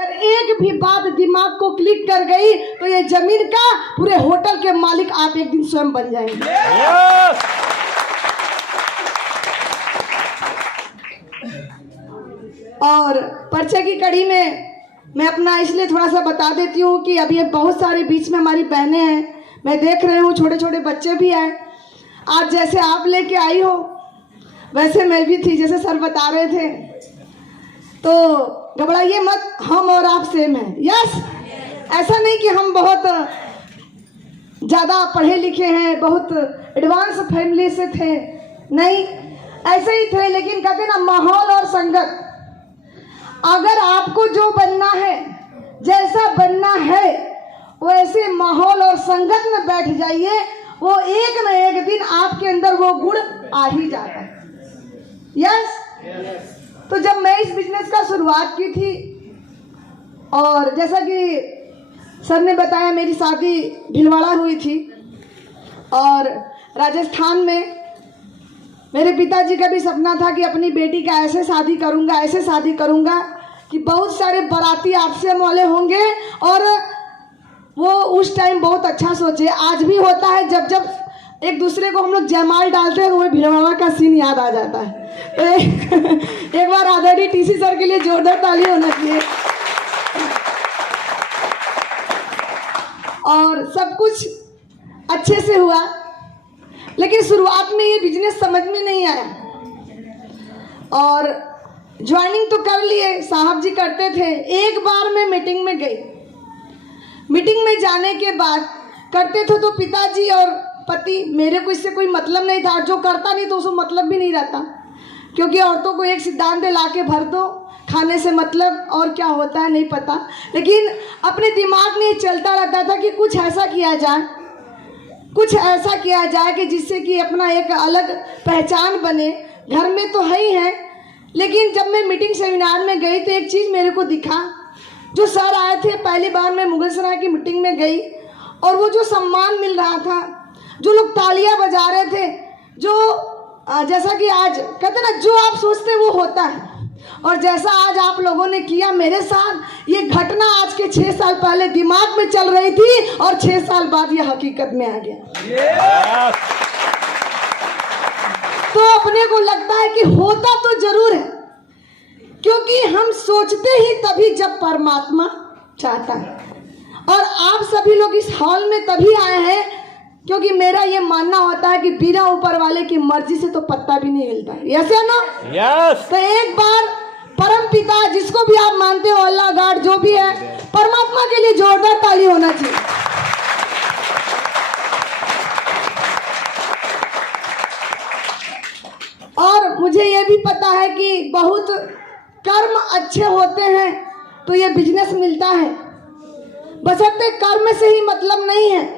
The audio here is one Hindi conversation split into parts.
अगर एक भी बात दिमाग को क्लिक कर गई तो ये जमीन का पूरे होटल के मालिक आप एक दिन स्वयं बन जाएंगे। और परिचय की कड़ी में मैं अपना इसलिए थोड़ा सा बता देती हूँ कि अभी बहुत सारे बीच में हमारी बहनें हैं, मैं देख रही हूँ छोटे छोटे बच्चे भी हैं। आज जैसे आप लेके आई हो वैसे मैं भी थी, जैसे सर बता रहे थे, तो घबराइए मत, हम और आप सेम हैं। यस, ऐसा नहीं कि हम बहुत ज़्यादा पढ़े लिखे हैं, बहुत एडवांस फैमिली से थे, नहीं, ऐसे ही थे। लेकिन कहते ना माहौल और संगत, अगर आपको जो बनना है, जैसा बनना है, वैसे माहौल और संगत में बैठ जाइए, वो एक न एक दिन आपके अंदर वो गुण आ ही जाता है। यस, तो जब मैं इस बिजनेस का शुरुआत की थी, और जैसा कि सर ने बताया, मेरी शादी भिलवाड़ा हुई थी और राजस्थान में मेरे पिताजी का भी सपना था कि अपनी बेटी का ऐसे शादी करूंगा, ऐसे शादी करूंगा कि बहुत सारे बाराती आपसे वाले होंगे। और वो उस टाइम बहुत अच्छा सोचे, आज भी होता है, जब जब एक दूसरे को हम लोग जयमाल डालते हैं तो वही भिलवाड़ा का सीन याद आ जाता है। एक बार आदरणीय टीसी सर के लिए जोरदार ताली होना चाहिए। और सब कुछ अच्छे से हुआ, लेकिन शुरुआत में ये बिजनेस समझ में नहीं आया। और ज्वाइनिंग तो कर लिए, साहब जी करते थे। एक बार मैं मीटिंग में गई, मीटिंग में जाने के बाद करते थे तो पिताजी और पति, मेरे को इससे कोई मतलब नहीं था, जो करता नहीं तो उसको मतलब भी नहीं रहता, क्योंकि औरतों को एक सिद्धांत ला के भर दो, खाने से मतलब और क्या होता है नहीं पता। लेकिन अपने दिमाग में चलता रहता था कि कुछ ऐसा किया जाए, कुछ ऐसा किया जाए कि जिससे कि अपना एक अलग पहचान बने। घर में तो है ही है, लेकिन जब मैं मीटिंग सेमिनार में गई तो एक चीज़ मेरे को दिखा। जो सर आए थे, पहली बार मैं मुगलसराय की मीटिंग में गई और वो जो सम्मान मिल रहा था, जो लोग तालियां बजा रहे थे, जो जैसा कि आज कहते ना, जो आप सोचते वो होता है। और जैसा आज आप लोगों ने किया मेरे साथ, ये घटना आज के 6 साल पहले दिमाग में चल रही थी और 6 साल बाद ये हकीकत में आ गया। तो अपने को लगता है कि होता तो जरूर है, क्योंकि हम सोचते ही तभी जब परमात्मा चाहता है। और आप सभी लोग इस हॉल में तभी आए हैं क्योंकि मेरा ये मानना होता है कि बिना ऊपर वाले की मर्जी से तो पत्ता भी नहीं हिलता है। यस या नो? यस। तो एक बार परम पिता, जिसको भी आप मानते हो, अल्लाह गॉड जो भी है, परमात्मा के लिए जोरदार ताली होना चाहिए। और मुझे ये भी पता है कि बहुत कर्म अच्छे होते हैं तो ये बिजनेस मिलता है, बशर्ते कर्म से ही मतलब नहीं है।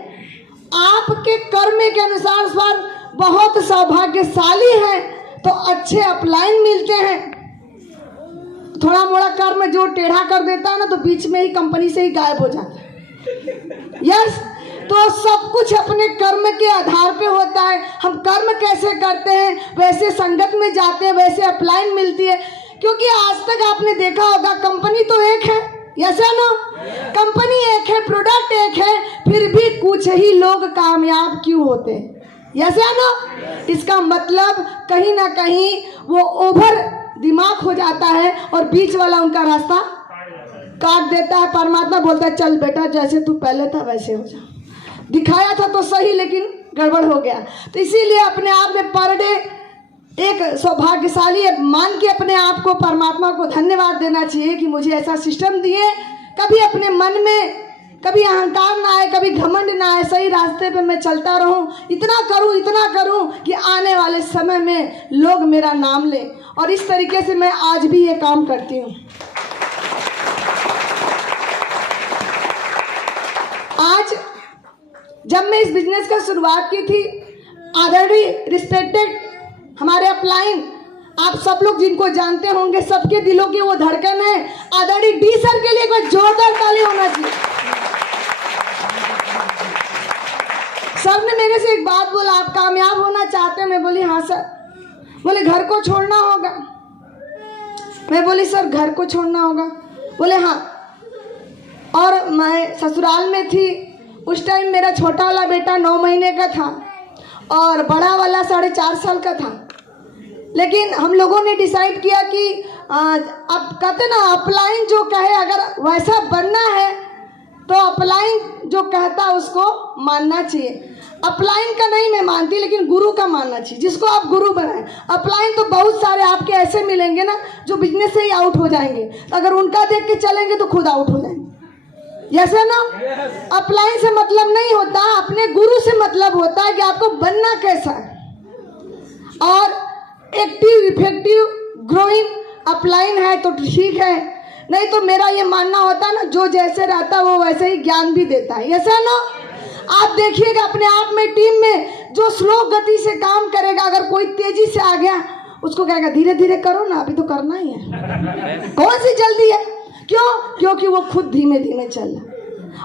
आपके कर्म के अनुसार स्वार बहुत सौभाग्यशाली है तो अच्छे अपलाइन मिलते हैं। थोड़ा मोड़ा कर्म जो टेढ़ा कर देता है ना, तो बीच में ही कंपनी से ही गायब हो जाता है। यस, तो सब कुछ अपने कर्म के आधार पे होता है। हम कर्म कैसे करते हैं, वैसे संगत में जाते हैं, वैसे अपलाइन मिलती है। क्योंकि आज तक आपने देखा होगा, कंपनी तो एक है, यस या नो? कंपनी एक है, प्रोडक्ट एक है, फिर भी कुछ ही लोग कामयाब क्यों होते हैं, यस या नो? इसका मतलब कहीं ना कहीं वो ओवर दिमाग हो जाता है और बीच वाला उनका रास्ता काट देता है। परमात्मा बोलता है, चल बेटा, जैसे तू पहले था वैसे हो जा। दिखाया था तो सही, लेकिन गड़बड़ हो गया। तो इसीलिए अपने आप में पर डे एक सौभाग्यशाली मान के अपने आप को परमात्मा को धन्यवाद देना चाहिए कि मुझे ऐसा सिस्टम दिए। कभी अपने मन में कभी अहंकार ना आए, कभी घमंड ना आए, सही रास्ते पे मैं चलता रहूं, इतना करूं कि आने वाले समय में लोग मेरा नाम लें। और इस तरीके से मैं आज भी ये काम करती हूँ। आज जब मैं इस बिजनेस का शुरुआत की थी, आदरणीय रिस्पेक्टेड हमारे अपलाइन, आप सब लोग जिनको जानते होंगे, सबके दिलों की वो धड़कन है। आदरणीय डी सर के लिए कोई जोरदार ताली होना चाहिए। सर ने मेरे से एक बात बोला, आप कामयाब होना चाहते हैं? मैं बोली हाँ सर। बोले घर को छोड़ना होगा? मैं बोली सर घर को छोड़ना होगा? बोले हाँ। और मैं ससुराल में थी। उस टाइम मेरा छोटा वाला बेटा 9 महीने का था और बड़ा वाला 4.5 साल का था। लेकिन हम लोगों ने डिसाइड किया कि अब कहते ना अपलाइन जो कहे, अगर वैसा बनना है तो अपलाइन जो कहता उसको मानना चाहिए। अपलाइन का नहीं मैं मानती, लेकिन गुरु का मानना चाहिए, जिसको आप गुरु बनाएं। अपलाइन तो बहुत सारे आपके ऐसे मिलेंगे ना जो बिजनेस से ही आउट हो जाएंगे, तो अगर उनका देख के चलेंगे तो खुद आउट हो जाएंगे। यस है ना? अपलाइन से मतलब नहीं होता, अपने गुरु से मतलब होता है कि आपको बनना कैसा है। और एक्टिव, इफेक्टिव, ग्रोइंग अपलाइन है तो ठीक है, नहीं तो मेरा ये मानना होता है ना, जो जैसे रहता है वो वैसे ही ज्ञान भी देता है। यस है ना? आप देखिएगा अपने आप में, टीम में जो स्लो गति से काम करेगा, अगर कोई तेजी से आ गया उसको कहेगा धीरे धीरे करो ना, अभी तो करना ही है, कौन सी जल्दी है। क्यों? क्योंकि वो खुद धीमे धीमे चल रहा।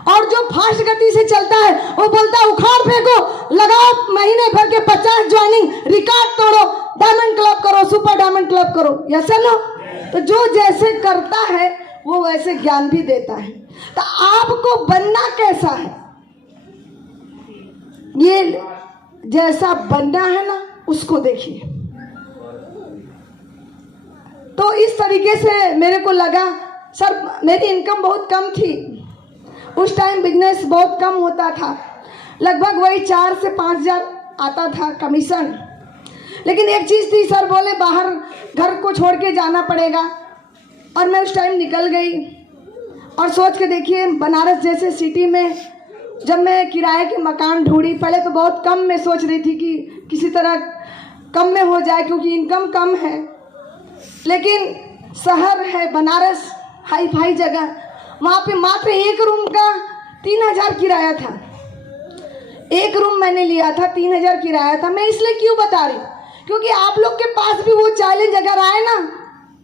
और जो फास्ट गति से चलता है वो बोलता है उखाड़ फेंको, लगाओ महीने भर के 50 ज्वाइनिंग, रिकॉर्ड तोड़ो, डायमंड क्लब करो, सुपर डायमंड क्लब करो। यस है ना? तो जो जैसे करता है वो वैसे ज्ञान भी देता है। तो आपको बनना कैसा है, ये जैसा बनना है ना उसको देखिए। तो इस तरीके से मेरे को लगा, सर मेरी इनकम बहुत कम थी उस टाइम, बिजनेस बहुत कम होता था, लगभग वही 4 से 5 हज़ार आता था कमीशन। लेकिन एक चीज़ थी, सर बोले बाहर घर को छोड़ के जाना पड़ेगा, और मैं उस टाइम निकल गई। और सोच के देखिए, बनारस जैसे सिटी में जब मैं किराए के मकान ढूंढी, पहले तो बहुत कम में सोच रही थी कि किसी तरह कम में हो जाए क्योंकि इनकम कम है, लेकिन शहर है बनारस, हाई फाई जगह, वहाँ पे मात्र 1 रूम का 3000 किराया था। 1 रूम मैंने लिया था, 3000 किराया था। मैं इसलिए क्यों बता रही, क्योंकि आप लोग के पास भी वो चैलेंज अगर आए ना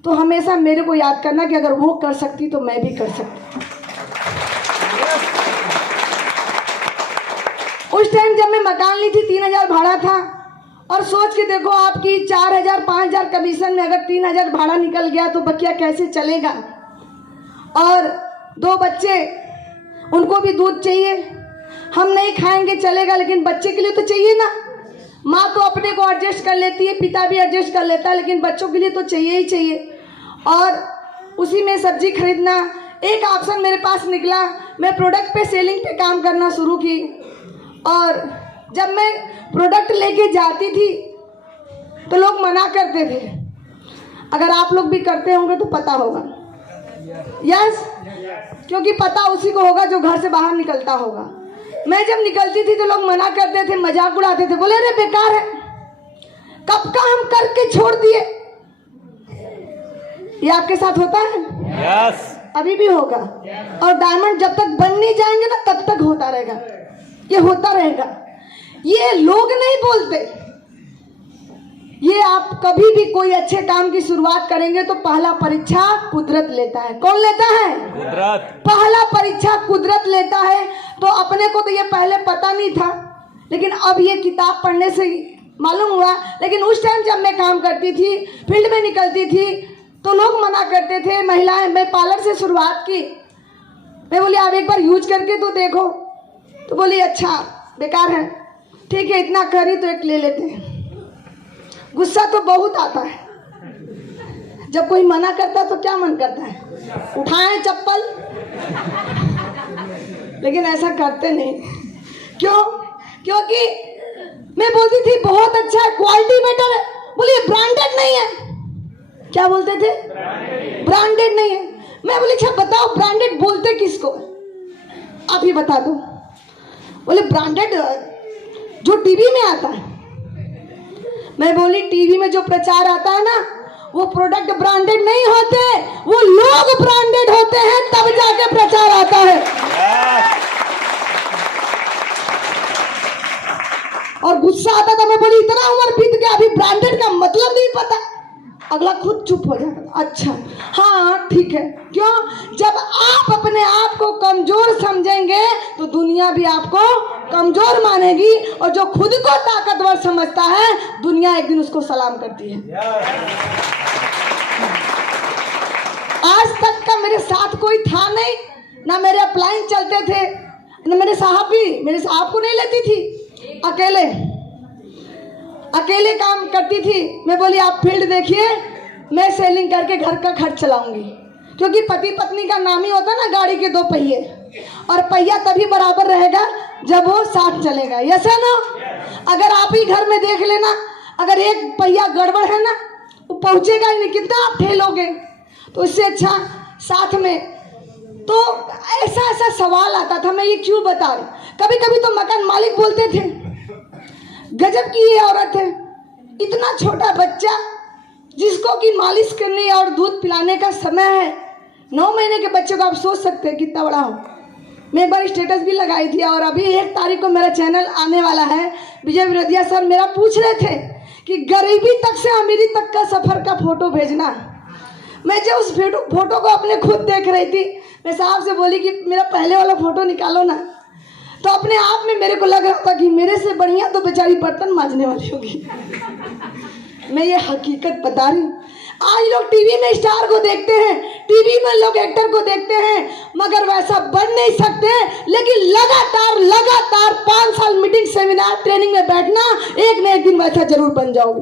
तो हमेशा मेरे को याद करना कि अगर वो कर सकती तो मैं भी कर सकती। उस टाइम जब मैं मकान ली थी 3000 भाड़ा था, और सोच के देखो आपकी 4000 5000 कमीशन में अगर 3000 भाड़ा निकल गया तो बच्चा कैसे चलेगा। और 2 बच्चे, उनको भी दूध चाहिए, हम नहीं खाएंगे चलेगा, लेकिन बच्चे के लिए तो चाहिए ना। माँ तो अपने को एडजस्ट कर लेती है, पिता भी एडजस्ट कर लेता है, लेकिन बच्चों के लिए तो चाहिए ही चाहिए। और उसी में सब्जी खरीदना एक ऑप्शन मेरे पास निकला। मैं प्रोडक्ट पे सेलिंग पे काम करना शुरू की, और जब मैं प्रोडक्ट लेके जाती थी तो लोग मना करते थे। अगर आप लोग भी करते होंगे तो पता होगा। यस, क्योंकि पता उसी को होगा जो घर से बाहर निकलता होगा। मैं जब निकलती थी तो लोग मना करते थे, मजाक उड़ाते थे, बोले अरे बेकार है, कब का हम करके छोड़ दिए। ये आपके साथ होता है? यस। अभी भी होगा। और डायमंड जब तक बन नहीं जाएंगे ना तब तक होता रहेगा, ये होता रहेगा। ये लोग नहीं बोलते, ये आप कभी भी कोई अच्छे काम की शुरुआत करेंगे तो पहला परीक्षा कुदरत लेता है। कौन लेता है? कुदरत। पहला परीक्षा कुदरत लेता है। तो अपने को तो ये पहले पता नहीं था, लेकिन अब ये किताब पढ़ने से मालूम हुआ। लेकिन उस टाइम जब मैं काम करती थी, फील्ड में निकलती थी, तो लोग मना करते थे। महिलाएं, मैं पार्लर से शुरुआत की, मैं बोली आप एक बार यूज करके तो देखो, तो बोली अच्छा बेकार है, ठीक है इतना करी तो एक ले लेते हैं। गुस्सा तो बहुत आता है जब कोई मना करता, तो क्या मन करता है, उठाएं चप्पल, लेकिन ऐसा करते नहीं। क्यों? क्योंकि मैं बोलती थी बहुत अच्छा है, क्वालिटी बेटर है, बोलिए ब्रांडेड नहीं है। क्या बोलते थे? ब्रांडेड नहीं है। मैं बोली अच्छा बताओ ब्रांडेड बोलते किसको, आप ही बता दो। बोले ब्रांडेड जो टीवी में आता है। मैं बोली टीवी में जो प्रचार आता है ना, वो प्रोडक्ट ब्रांडेड नहीं होते, वो लोग ब्रांडेड होते हैं, तब जाके प्रचार आता है। और गुस्सा आता था, मैं बोली इतना उम्र बीत गया अभी ब्रांडेड का मतलब नहीं पता। अगला खुद चुप हो जाता, अच्छा हाँ ठीक है। क्यों? जब आप अपने आप को कमजोर समझेंगे तो दुनिया भी आपको कमजोर मानेगी, और जो खुद को ताकतवर समझता है दुनिया एक दिन उसको सलाम करती है। आज तक का मेरे साथ कोई था नहीं, ना मेरे अप्लायंस चलते थे, ना मेरे साहब को नहीं लेती थी, अकेले काम करती थी। मैं बोली आप फील्ड देखिए, मैं सेलिंग करके घर का खर्च चलाऊंगी, क्योंकि पति पत्नी का नाम ही होता है ना गाड़ी के 2 पहिए, और पहिया तभी बराबर रहेगा जब वो साथ चलेगा। यस है ना? अगर आप ही घर में देख लेना, अगर एक पहिया गड़बड़ है ना, वो पहुंचेगा ही नहीं, कितना आप ठेलोगे। तो इससे अच्छा साथ में। तो ऐसा सवाल आता था, मैं ये क्यों बता रही। कभी कभी तो मकान मालिक बोलते थे गजब की ये औरत है, इतना छोटा बच्चा जिसको कि मालिश करने और दूध पिलाने का समय है, 9 महीने के बच्चे को आप सोच सकते हैं कितना बड़ा हो। मैं एक बार स्टेटस भी लगाई थी, और अभी 1 तारीख को मेरा चैनल आने वाला है। विजय विरोधिया सर मेरा पूछ रहे थे कि गरीबी तक से अमीरी तक का सफर का फोटो भेजना। मैं जब उस फोटो को अपने खुद देख रही थी, मैं साहब से बोली कि मेरा पहले वाला फोटो निकालो ना। तो अपने आप में मेरे को लग रहा था कि मेरे से बढ़िया तो बेचारी बर्तन मांजने वाली होगी। मैं ये हकीकत बता रही हूँ। आज लोग टीवी में स्टार को देखते हैं, टीवी में लोग एक्टर को देखते हैं, मगर वैसा बन नहीं सकते। लेकिन लगातार 5 साल मीटिंग, सेमिनार, ट्रेनिंग में बैठना, एक न एक दिन वैसा जरूर बन जाओगे।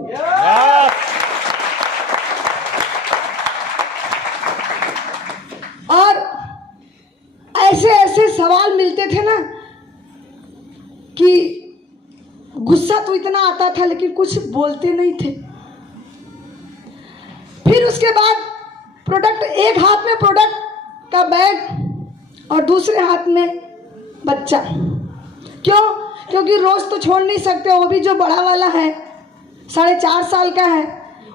और ऐसे सवाल मिलते थे ना कि गुस्सा तो इतना आता था, लेकिन कुछ बोलते नहीं थे। फिर उसके बाद प्रोडक्ट, एक हाथ में प्रोडक्ट का बैग और दूसरे हाथ में बच्चा। क्यों? क्योंकि रोज तो छोड़ नहीं सकते। वो भी जो बड़ा वाला है 4.5 साल का है,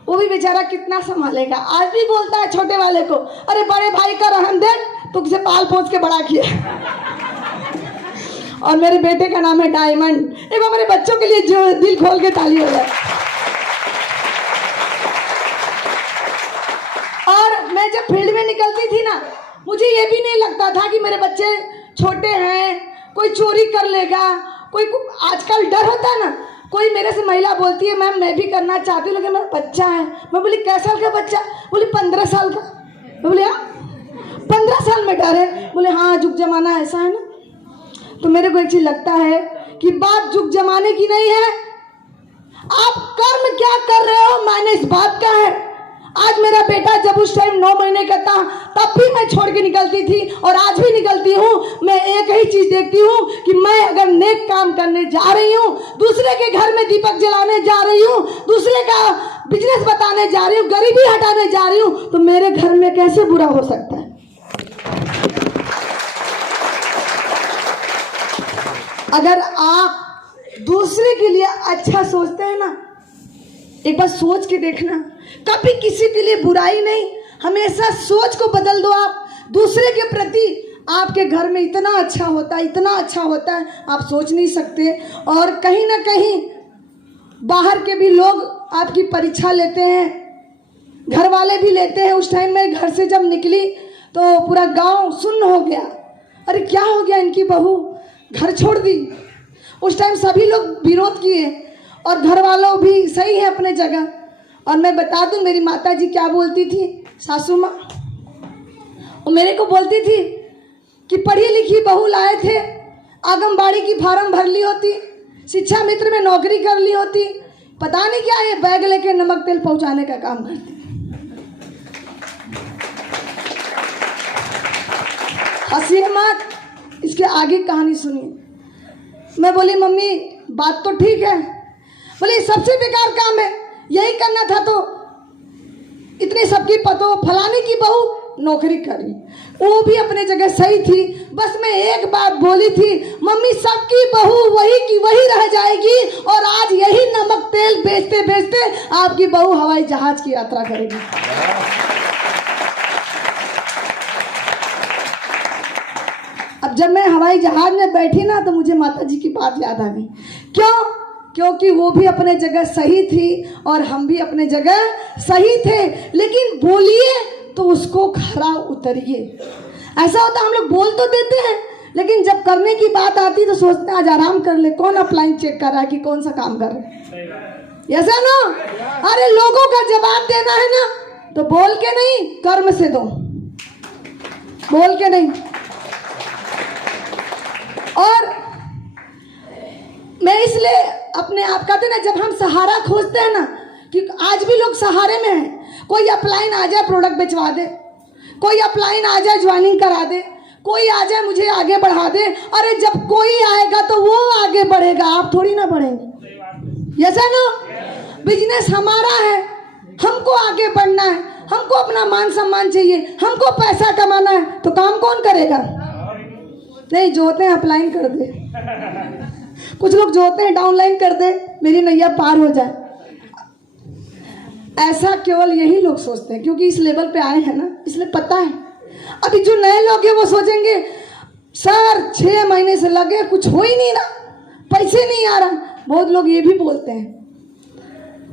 वो भी बेचारा कितना संभालेगा। आज भी बोलता है छोटे वाले को, अरे बड़े भाई का रहम दे, तुझसे पाल पोस के बड़ा किया। और मेरे बेटे का नाम है डायमंड। एक बार मेरे बच्चों के लिए जो दिल खोल के ताली हो जाए। और मैं जब फील्ड में निकलती थी ना, मुझे ये भी नहीं लगता था कि मेरे बच्चे छोटे हैं, कोई चोरी कर लेगा, कोई आजकल डर होता है ना, कोई मेरे से महिला बोलती है मैम मैं भी करना चाहती हूँ, लेकिन मेरा बच्चा है। मैं बोली कै साल का बच्चा? बोली 15 साल का। मैं बोली हाँ 15 साल में डर है? बोले हाँ, जुग जमाना ऐसा है ना। तो मेरे को एक चीज लगता है कि बात जुग जमाने की नहीं है, आप कर्म क्या कर रहे हो मायने इस बात का है। आज मेरा बेटा जब उस टाइम 9 महीने का था, तब भी मैं छोड़ के निकलती थी और आज भी निकलती हूँ। मैं एक ही चीज देखती हूँ कि मैं अगर नेक काम करने जा रही हूँ, दूसरे के घर में दीपक जलाने जा रही हूँ, दूसरे का बिजनेस बताने जा रही हूँ, गरीबी हटाने जा रही हूँ, तो मेरे घर में कैसे बुरा हो सकता है। अगर आप दूसरे के लिए अच्छा सोचते हैं ना, एक बार सोच के देखना, कभी किसी के लिए बुराई नहीं, हमेशा सोच को बदल दो। आप दूसरे के प्रति, आपके घर में इतना अच्छा होता है, इतना अच्छा होता है, आप सोच नहीं सकते। और कहीं ना कहीं बाहर के भी लोग आपकी परीक्षा लेते हैं, घर वाले भी लेते हैं। उस टाइम मैं घर से जब निकली तो पूरा गांव सुन्न हो गया, अरे क्या हो गया, इनकी बहू घर छोड़ दी। उस टाइम सभी लोग विरोध किए और घर वालों भी सही है अपने जगह। और मैं बता दूं मेरी माता जी क्या बोलती थी, सासू माँ, वो मेरे को बोलती थी कि पढ़ी लिखी बहू लाए थे, आंगनबाड़ी की फार्म भर ली होती, शिक्षा मित्र में नौकरी कर ली होती, पता नहीं क्या ये बैग लेके नमक तेल पहुंचाने का काम करती। हंसिए मत, इसके आगे कहानी सुनिए। मैं बोली मम्मी बात तो ठीक है, बोली सबसे बेकार काम है, यही करना था तो इतनी सबकी पतो फलाने की बहू नौकरी करी, वो भी अपने जगह सही थी। बस मैं एक बात बोली थी, मम्मी सबकी बहू वही की वही रह जाएगी, और आज यही नमक तेल बेचते बेचते आपकी बहू हवाई जहाज की यात्रा करेगी। अब जब मैं हवाई जहाज में बैठी ना, तो मुझे माता जी की बात याद आ गई। क्यों? क्योंकि वो भी अपने जगह सही थी और हम भी अपने जगह सही थे। लेकिन बोलिए तो उसको खरा उतरिए। ऐसा होता हम लोग बोल तो देते हैं, लेकिन जब करने की बात आती तो सोचते हैं आज आराम कर ले, कौन अपलाइन चेक कर रहा है कि कौन सा काम कर रहे हैं। ऐसा ना, अरे लोगों का जवाब देना है ना, तो बोल के नहीं कर्म से दो, बोल के नहीं। और मैं इसलिए अपने आप कहते ना, जब हम सहारा खोजते हैं ना, कि आज भी लोग सहारे में हैं। कोई अपलाइन आ जाए प्रोडक्ट बेचवा दे, कोई अपलाइन आ जाए ज्वाइनिंग करा दे, कोई आ जाए मुझे आगे बढ़ा दे। अरे जब कोई आएगा तो वो आगे बढ़ेगा, आप थोड़ी ना बढ़ेंगे। यस है ना? बिजनेस हमारा है, हमको आगे बढ़ना है, हमको अपना मान सम्मान चाहिए, हमको पैसा कमाना है। तो काम कौन करेगा? नहीं, जो होते हैं अपलाइन कर दे, कुछ लोग जो होते हैं डाउनलाइन कर दे, मेरी नैया पार हो जाए। ऐसा केवल यही लोग सोचते हैं, क्योंकि इस लेवल पे आए हैं ना, इसलिए पता है। अभी जो नए लोग हैं वो सोचेंगे सर 6 महीने से लगे, कुछ हो ही नहीं रहा, पैसे नहीं आ रहा। बहुत लोग ये भी बोलते हैं।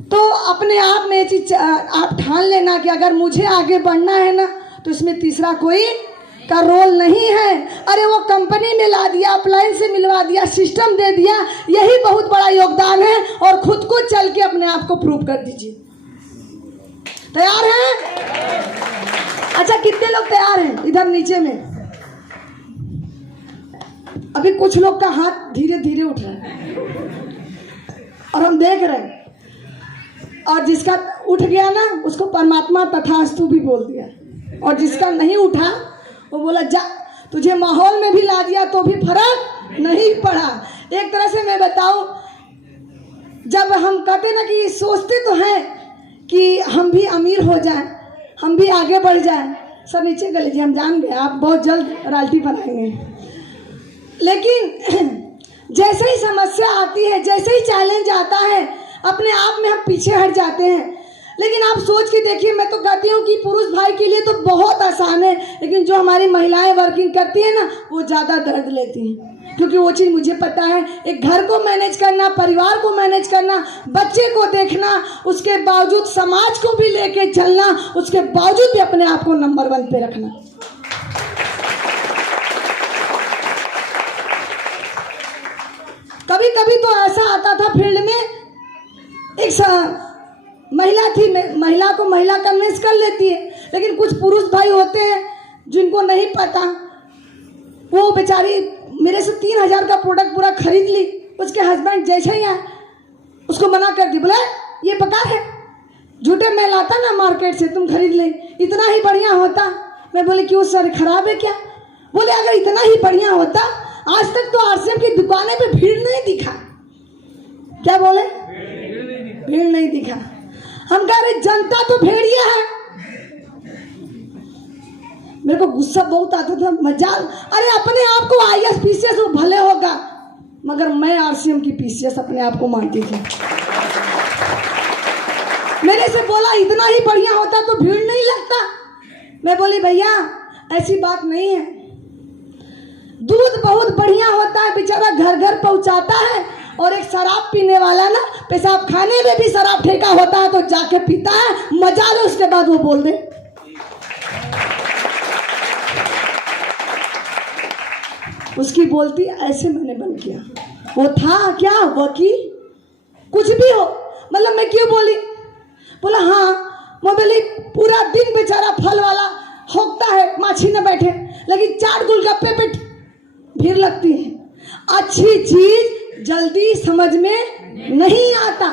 तो अपने आप में ये चीज आप ठान लेना कि अगर मुझे आगे बढ़ना है ना, तो इसमें तीसरा कोई का रोल नहीं है। अरे वो कंपनी ने ला दिया, अपलाइन से मिलवा दिया, सिस्टम दे दिया, यही बहुत बड़ा योगदान है। और खुद को चल के अपने आप को प्रूव कर दीजिए। तैयार हैं? अच्छा, कितने लोग तैयार हैं इधर नीचे में? अभी कुछ लोग का हाथ धीरे धीरे उठ रहा है और हम देख रहे हैं। और जिसका उठ गया ना, उसको परमात्मा तथास्तु भी बोल दिया। और जिसका नहीं उठा, वो बोला जा, तुझे माहौल में भी ला दिया तो भी फर्क नहीं पड़ा। एक तरह से मैं बताऊं, जब हम कहते ना कि सोचते तो हैं कि हम भी अमीर हो जाएं, हम भी आगे बढ़ जाएं। सर नीचे कर लीजिए, हम जान गए आप बहुत जल्द रॉयल्टी बनाएंगे। लेकिन जैसे ही समस्या आती है, जैसे ही चैलेंज आता है, अपने आप में हम पीछे हट जाते हैं। लेकिन आप सोच के देखिए, मैं तो कहती हूँ कि पुरुष भाई के लिए तो बहुत आसान है, लेकिन जो हमारी महिलाएं वर्किंग करती हैं ना, वो ज़्यादा दर्द लेती हैं। क्योंकि वो चीज़ मुझे पता है, एक घर को मैनेज करना, परिवार को मैनेज करना, बच्चे को देखना, उसके बावजूद समाज को भी लेके चलना, उसके बावजूद भी अपने आप को नंबर 1 पे रखना। कभी कभी तो ऐसा आता था फील्ड में, एक महिला थी, महिला को महिला कन्विंस कर लेती है, लेकिन कुछ पुरुष भाई होते हैं जिनको नहीं पता। वो बेचारी मेरे से 3000 का प्रोडक्ट पूरा खरीद ली, उसके हस्बैंड जैसे ही आए उसको मना कर दी, बोले ये बेकार है, झूठे मैं लाता ना मार्केट से, तुम खरीद ले, इतना ही बढ़िया होता। मैं बोले क्यों सर, खराब है क्या? बोले अगर इतना ही बढ़िया होता, आज तक तो आरसीएम की दुकानें पे भीड़ नहीं दिखा। क्या बोले? भीड़ नहीं दिखा। हम कह रहे जनता तो भेड़िया है। मेरे को गुस्सा बहुत आता था, मजाल। अरे अपने आप को आईएएस पीसीएस वो भले होगा, मगर मैं आरसीएम की पीसीएस अपने आप को मानती थी। मेरे से बोला इतना ही बढ़िया होता तो भीड़ नहीं लगता। मैं बोली भैया ऐसी बात नहीं है, दूध बहुत बढ़िया होता है, बेचारा घर घर पहुंचाता है। और एक शराब पीने वाला ना, पेशाब खाने में भी शराब ठेका होता है तो जाके पीता है, मजा ले, उसके बाद वो बोल दे। उसकी बोलती ऐसे मैंने बंद किया। वो था क्या वकील, कुछ भी हो, मतलब मैं क्यों बोली? बोला हाँ। मैं बोली पूरा दिन बेचारा फल वाला होकता है, माछी न बैठे, लेकिन 4 गोलगप्पे पे भीड़ लगती है। अच्छी चीज जल्दी समझ में नहीं आता,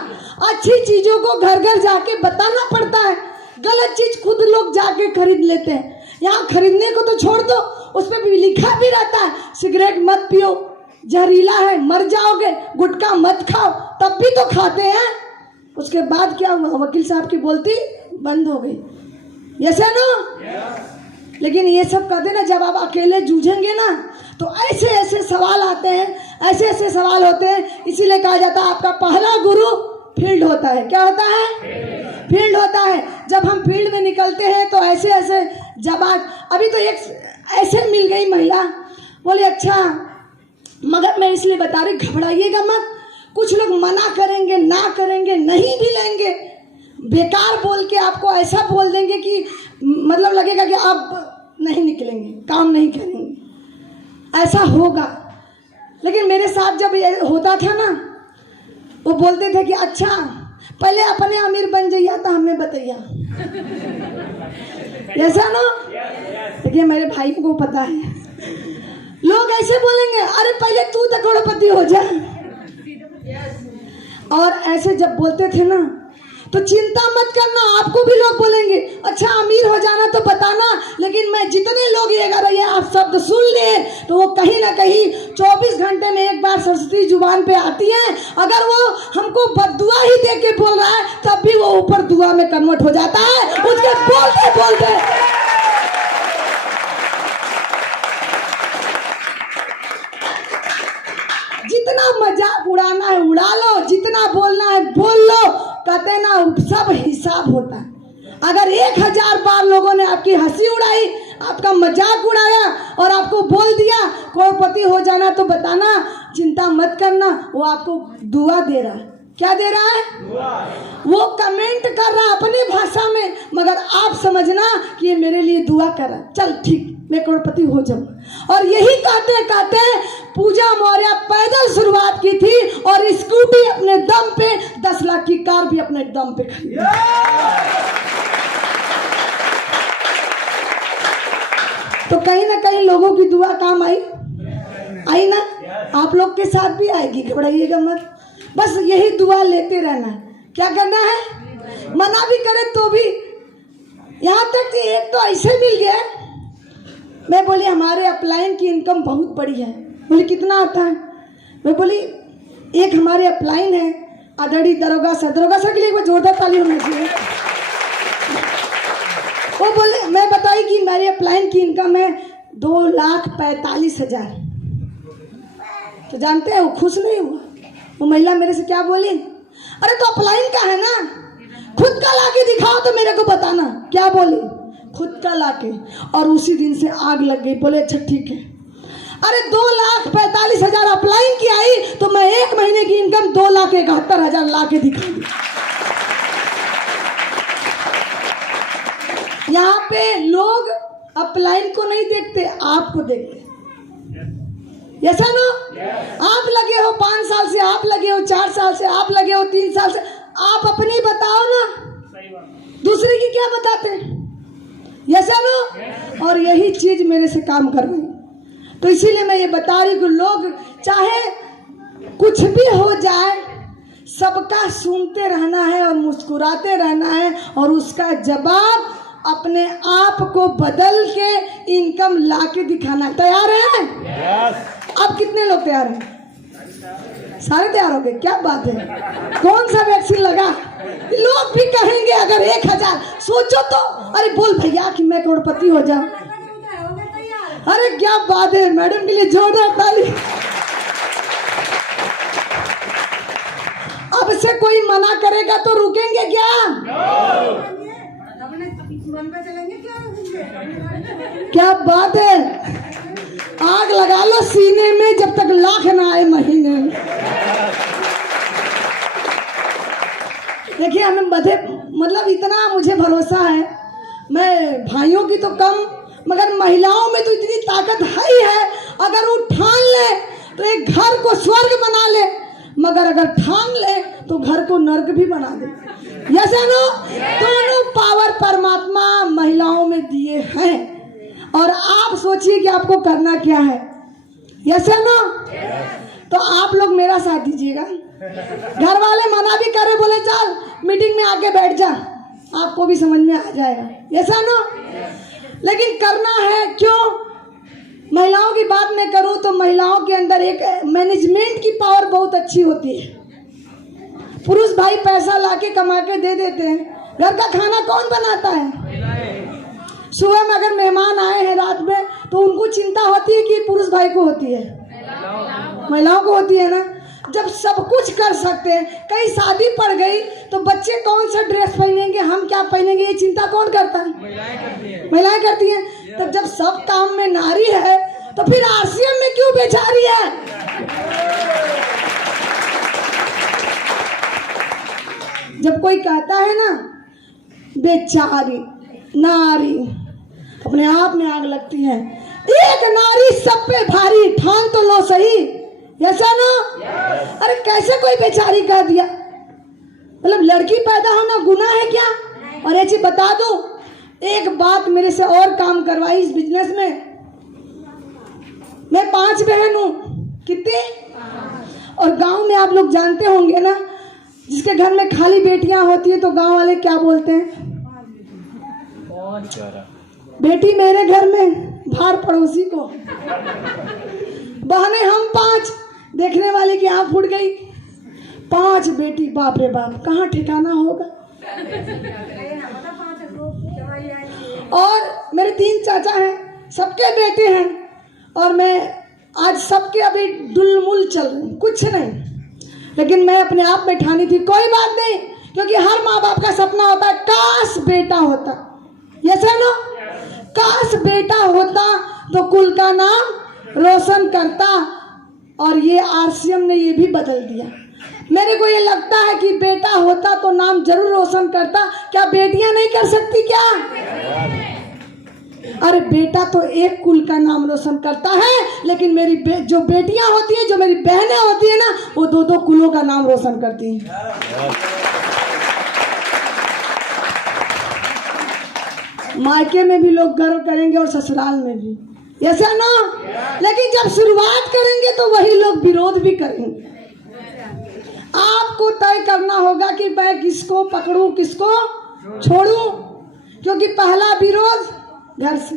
अच्छी चीजों को घर घर जाके बताना पड़ता है। गलत चीज खुद लोग जाके खरीद लेते हैं। यहाँ खरीदने को तो छोड़ दो, उस पर भी लिखा भी रहता है सिगरेट मत पियो, जहरीला है, मर जाओगे, गुटखा मत खाओ, तब भी तो खाते हैं। उसके बाद क्या हुआ? वकील साहब की बोलती बंद हो गई। यस है ना? लेकिन ये सब कहते ना, जब आप अकेले जूझेंगे ना, तो ऐसे ऐसे सवाल आते हैं, ऐसे ऐसे सवाल होते हैं। इसीलिए कहा जाता है आपका पहला गुरु फील्ड होता है। क्या होता है? फील्ड होता है। जब हम फील्ड में निकलते हैं तो ऐसे ऐसे जवाब। अभी तो एक ऐसे मिल गई महिला, बोली अच्छा, मगर मैं इसलिए बता रही, घबराइएगा मत। कुछ लोग मना करेंगे, ना करेंगे, नहीं भी लेंगे, बेकार बोल के आपको ऐसा बोल देंगे कि मतलब लगेगा कि आप नहीं निकलेंगे, काम नहीं करेंगे, ऐसा होगा। लेकिन मेरे साथ जब ये होता था ना, वो बोलते थे कि अच्छा पहले अपने अमीर बन जाइए तो हमें बताइए। ऐसा ना? देखिए मेरे भाई को पता है, लोग ऐसे बोलेंगे, अरे पहले तू तो करोड़पति हो जा। और ऐसे जब बोलते थे ना, तो चिंता मत करना, आपको भी लोग बोलेंगे अच्छा अमीर हो जाना तो बताना, लेकिन मैं जितने लोग ये अगर ये आप शब्द सुन लिए तो वो कहीं ना कहीं 24 घंटे में एक बार सरस्वती जुबान पे आती है। अगर वो हमको बद्दुआ ही दे के बोल रहा है तब भी वो ऊपर दुआ में कन्वर्ट हो जाता है उसके बोलते बोलते। जितना मजाक उड़ाना है उड़ा लो, जितना बोलना है बोल लो। कहते ना सब हिसाब होता है। अगर 1000 बार लोगों ने आपकी हंसी उड़ाई, आपका मजाक उड़ाया और आपको बोल दिया करोड़पति हो जाना तो बताना, चिंता मत करना, वो आपको दुआ दे रहा है। क्या दे रहा है? वो कमेंट कर रहा है अपनी भाषा में, मगर आप समझना कि ये मेरे लिए दुआ कर रहा है, चल ठीक मैं करोड़पति हो जाऊं। और यही कहते कहते पूजा मौर्य पैदल शुरुआत की थी और स्कूटी अपने दम पे, 10 लाख की कार भी अपने दम पे खरीदी। तो कहीं ना कहीं लोगों की दुआ काम आई ना, आप लोग के साथ भी आएगी, घबराइएगा मत। बस यही दुआ लेते रहना। क्या करना है? मना भी करे तो भी। यहाँ तक कि एक तो ऐसे मिल गया, मैं बोली हमारे अपलाइन की इनकम बहुत बड़ी है। बोली कितना आता है? मैं बोली एक हमारे अपलाइन है आदड़ी दरोगा सर, दरोगा सर के लिए एक बार जोरदार ताली होनी चाहिए। वो बोले, मैं बताई कि मेरी अपलाइन की इनकम है 2,45,000। तो जानते हैं वो खुश नहीं हुआ। वो महिला मेरे से क्या बोली, अरे तो अपलाइन का है ना, खुद का लाके दिखाओ तो मेरे को बताना। क्या बोली? खुद का लाके। और उसी दिन से आग लग गई। बोले अच्छा ठीक है। अरे 2,45,000 अपलाइन की आई तो मैं 1 महीने की इनकम 2,71,000 ला के दिखा दी। यहाँ पे लोग अपलाइन को नहीं देखते, आपको देखते। ऐसा ना आप लगे हो 5 साल से, आप लगे हो 4 साल से, आप लगे हो 3 साल से, आप अपनी बताओ ना, दूसरे की क्या बताते हैं? ऐसा ना। और यही चीज मेरे से काम कर रही। तो इसीलिए मैं ये बता रही हूँ कि लोग चाहे कुछ भी हो जाए, सबका सुनते रहना है और मुस्कुराते रहना है और उसका जवाब अपने आप को बदल के इनकम लाके दिखाना है। तैयार है? अब कितने लोग तैयार हैं? सारे तैयार हो गए? क्या बात है। कौन सा वैक्सीन लगा? लोग भी कहेंगे अगर 1000, सोचो तो, अरे बोल भैया कि मैं करोड़पति हो जाऊं। अरे क्या बात है, मैडम के लिए जोरदार ताली। अब से कोई मना करेगा तो रुकेंगे क्या? क्या बात है। आग लगा लो सीने में जब तक लाख ना आए महीने। देखिए हमें मतलब इतना मुझे भरोसा है, मैं भाइयों की तो कम, मगर महिलाओं में तो इतनी ताकत है ही है। अगर वो ठान ले तो एक घर को स्वर्ग बना ले, मगर अगर ठान ले तो घर को नर्क भी बना दे। Yes no? दोनों पावर परमात्मा महिलाओं में दिए हैं और आप सोचिए कि आपको करना क्या है। Yes no? तो आप लोग मेरा साथ दीजिएगा। घर वाले मना भी करे, बोले चल मीटिंग में आके बैठ जा, आपको भी समझ में आ जाएगा। Yes no? लेकिन करना है। क्यों? महिलाओं की बात मैं करूं तो महिलाओं के अंदर एक मैनेजमेंट की पावर बहुत अच्छी होती है। पुरुष भाई पैसा लाके कमा के दे देते हैं, घर का खाना कौन बनाता है? सुबह में अगर मेहमान आए हैं रात में तो उनको चिंता होती है कि पुरुष भाई को होती है? महिलाओं को होती है ना। जब सब कुछ कर सकते हैं, कहीं शादी पड़ गई तो बच्चे कौन सा ड्रेस पहनेंगे, हम क्या पहनेंगे, ये चिंता कौन करता है? महिलाएं करती हैं। तब जब सब काम में नारी है तो फिर आरसीएम में क्यों बेचारी है? जब कोई कहता है ना बेचारी नारी, अपने आप में आग लगती है। एक नारी सब पे भारी, ठान तो लो सही। ऐसा ना? अरे कैसे कोई बेचारी कह दिया? मतलब लड़की पैदा होना गुनाह है क्या? और ये चीज बता दो, एक बात मेरे से और काम करवाई इस बिजनेस में। मैं मैं 5 बहन हूँ। कितने? और गांव में आप लोग जानते होंगे ना, जिसके घर में खाली बेटियां होती है तो गांव वाले क्या बोलते हैं? बेटी मेरे घर में, भार पड़ोसी को। बहने हम 5, देखने वाले की आंख फूट गई। 5 बेटी, बाप रे बाप, कहाँ ठिकाना होगा। और मेरे 3 चाचा हैं, सबके बेटे हैं, और मैं आज सबके अभी डुलमुल चल रही, कुछ नहीं। लेकिन मैं अपने आप में ठानी थी कोई बात नहीं, क्योंकि हर माँ बाप का सपना होता है काश बेटा होता। यस है ना? काश बेटा होता तो कुल का नाम रोशन करता। और ये आरसीएम ने ये भी बदल दिया। मेरे को ये लगता है कि बेटा होता तो नाम जरूर रोशन करता। क्या बेटियां नहीं कर सकती क्या? अरे बेटा तो एक कुल का नाम रोशन करता है, लेकिन मेरी जो बेटियां होती हैं, जो मेरी बहनें होती है ना, वो 2-2 कुलों का नाम रोशन करती हैं। मायके में भी लोग गर्व करेंगे और ससुराल में भी, ऐसा ना? लेकिन जब शुरुआत करेंगे तो वही लोग विरोध भी करेंगे। आपको तय करना होगा कि मैं किसको पकड़ूं, किसको छोड़ूं, क्योंकि पहला विरोध घर से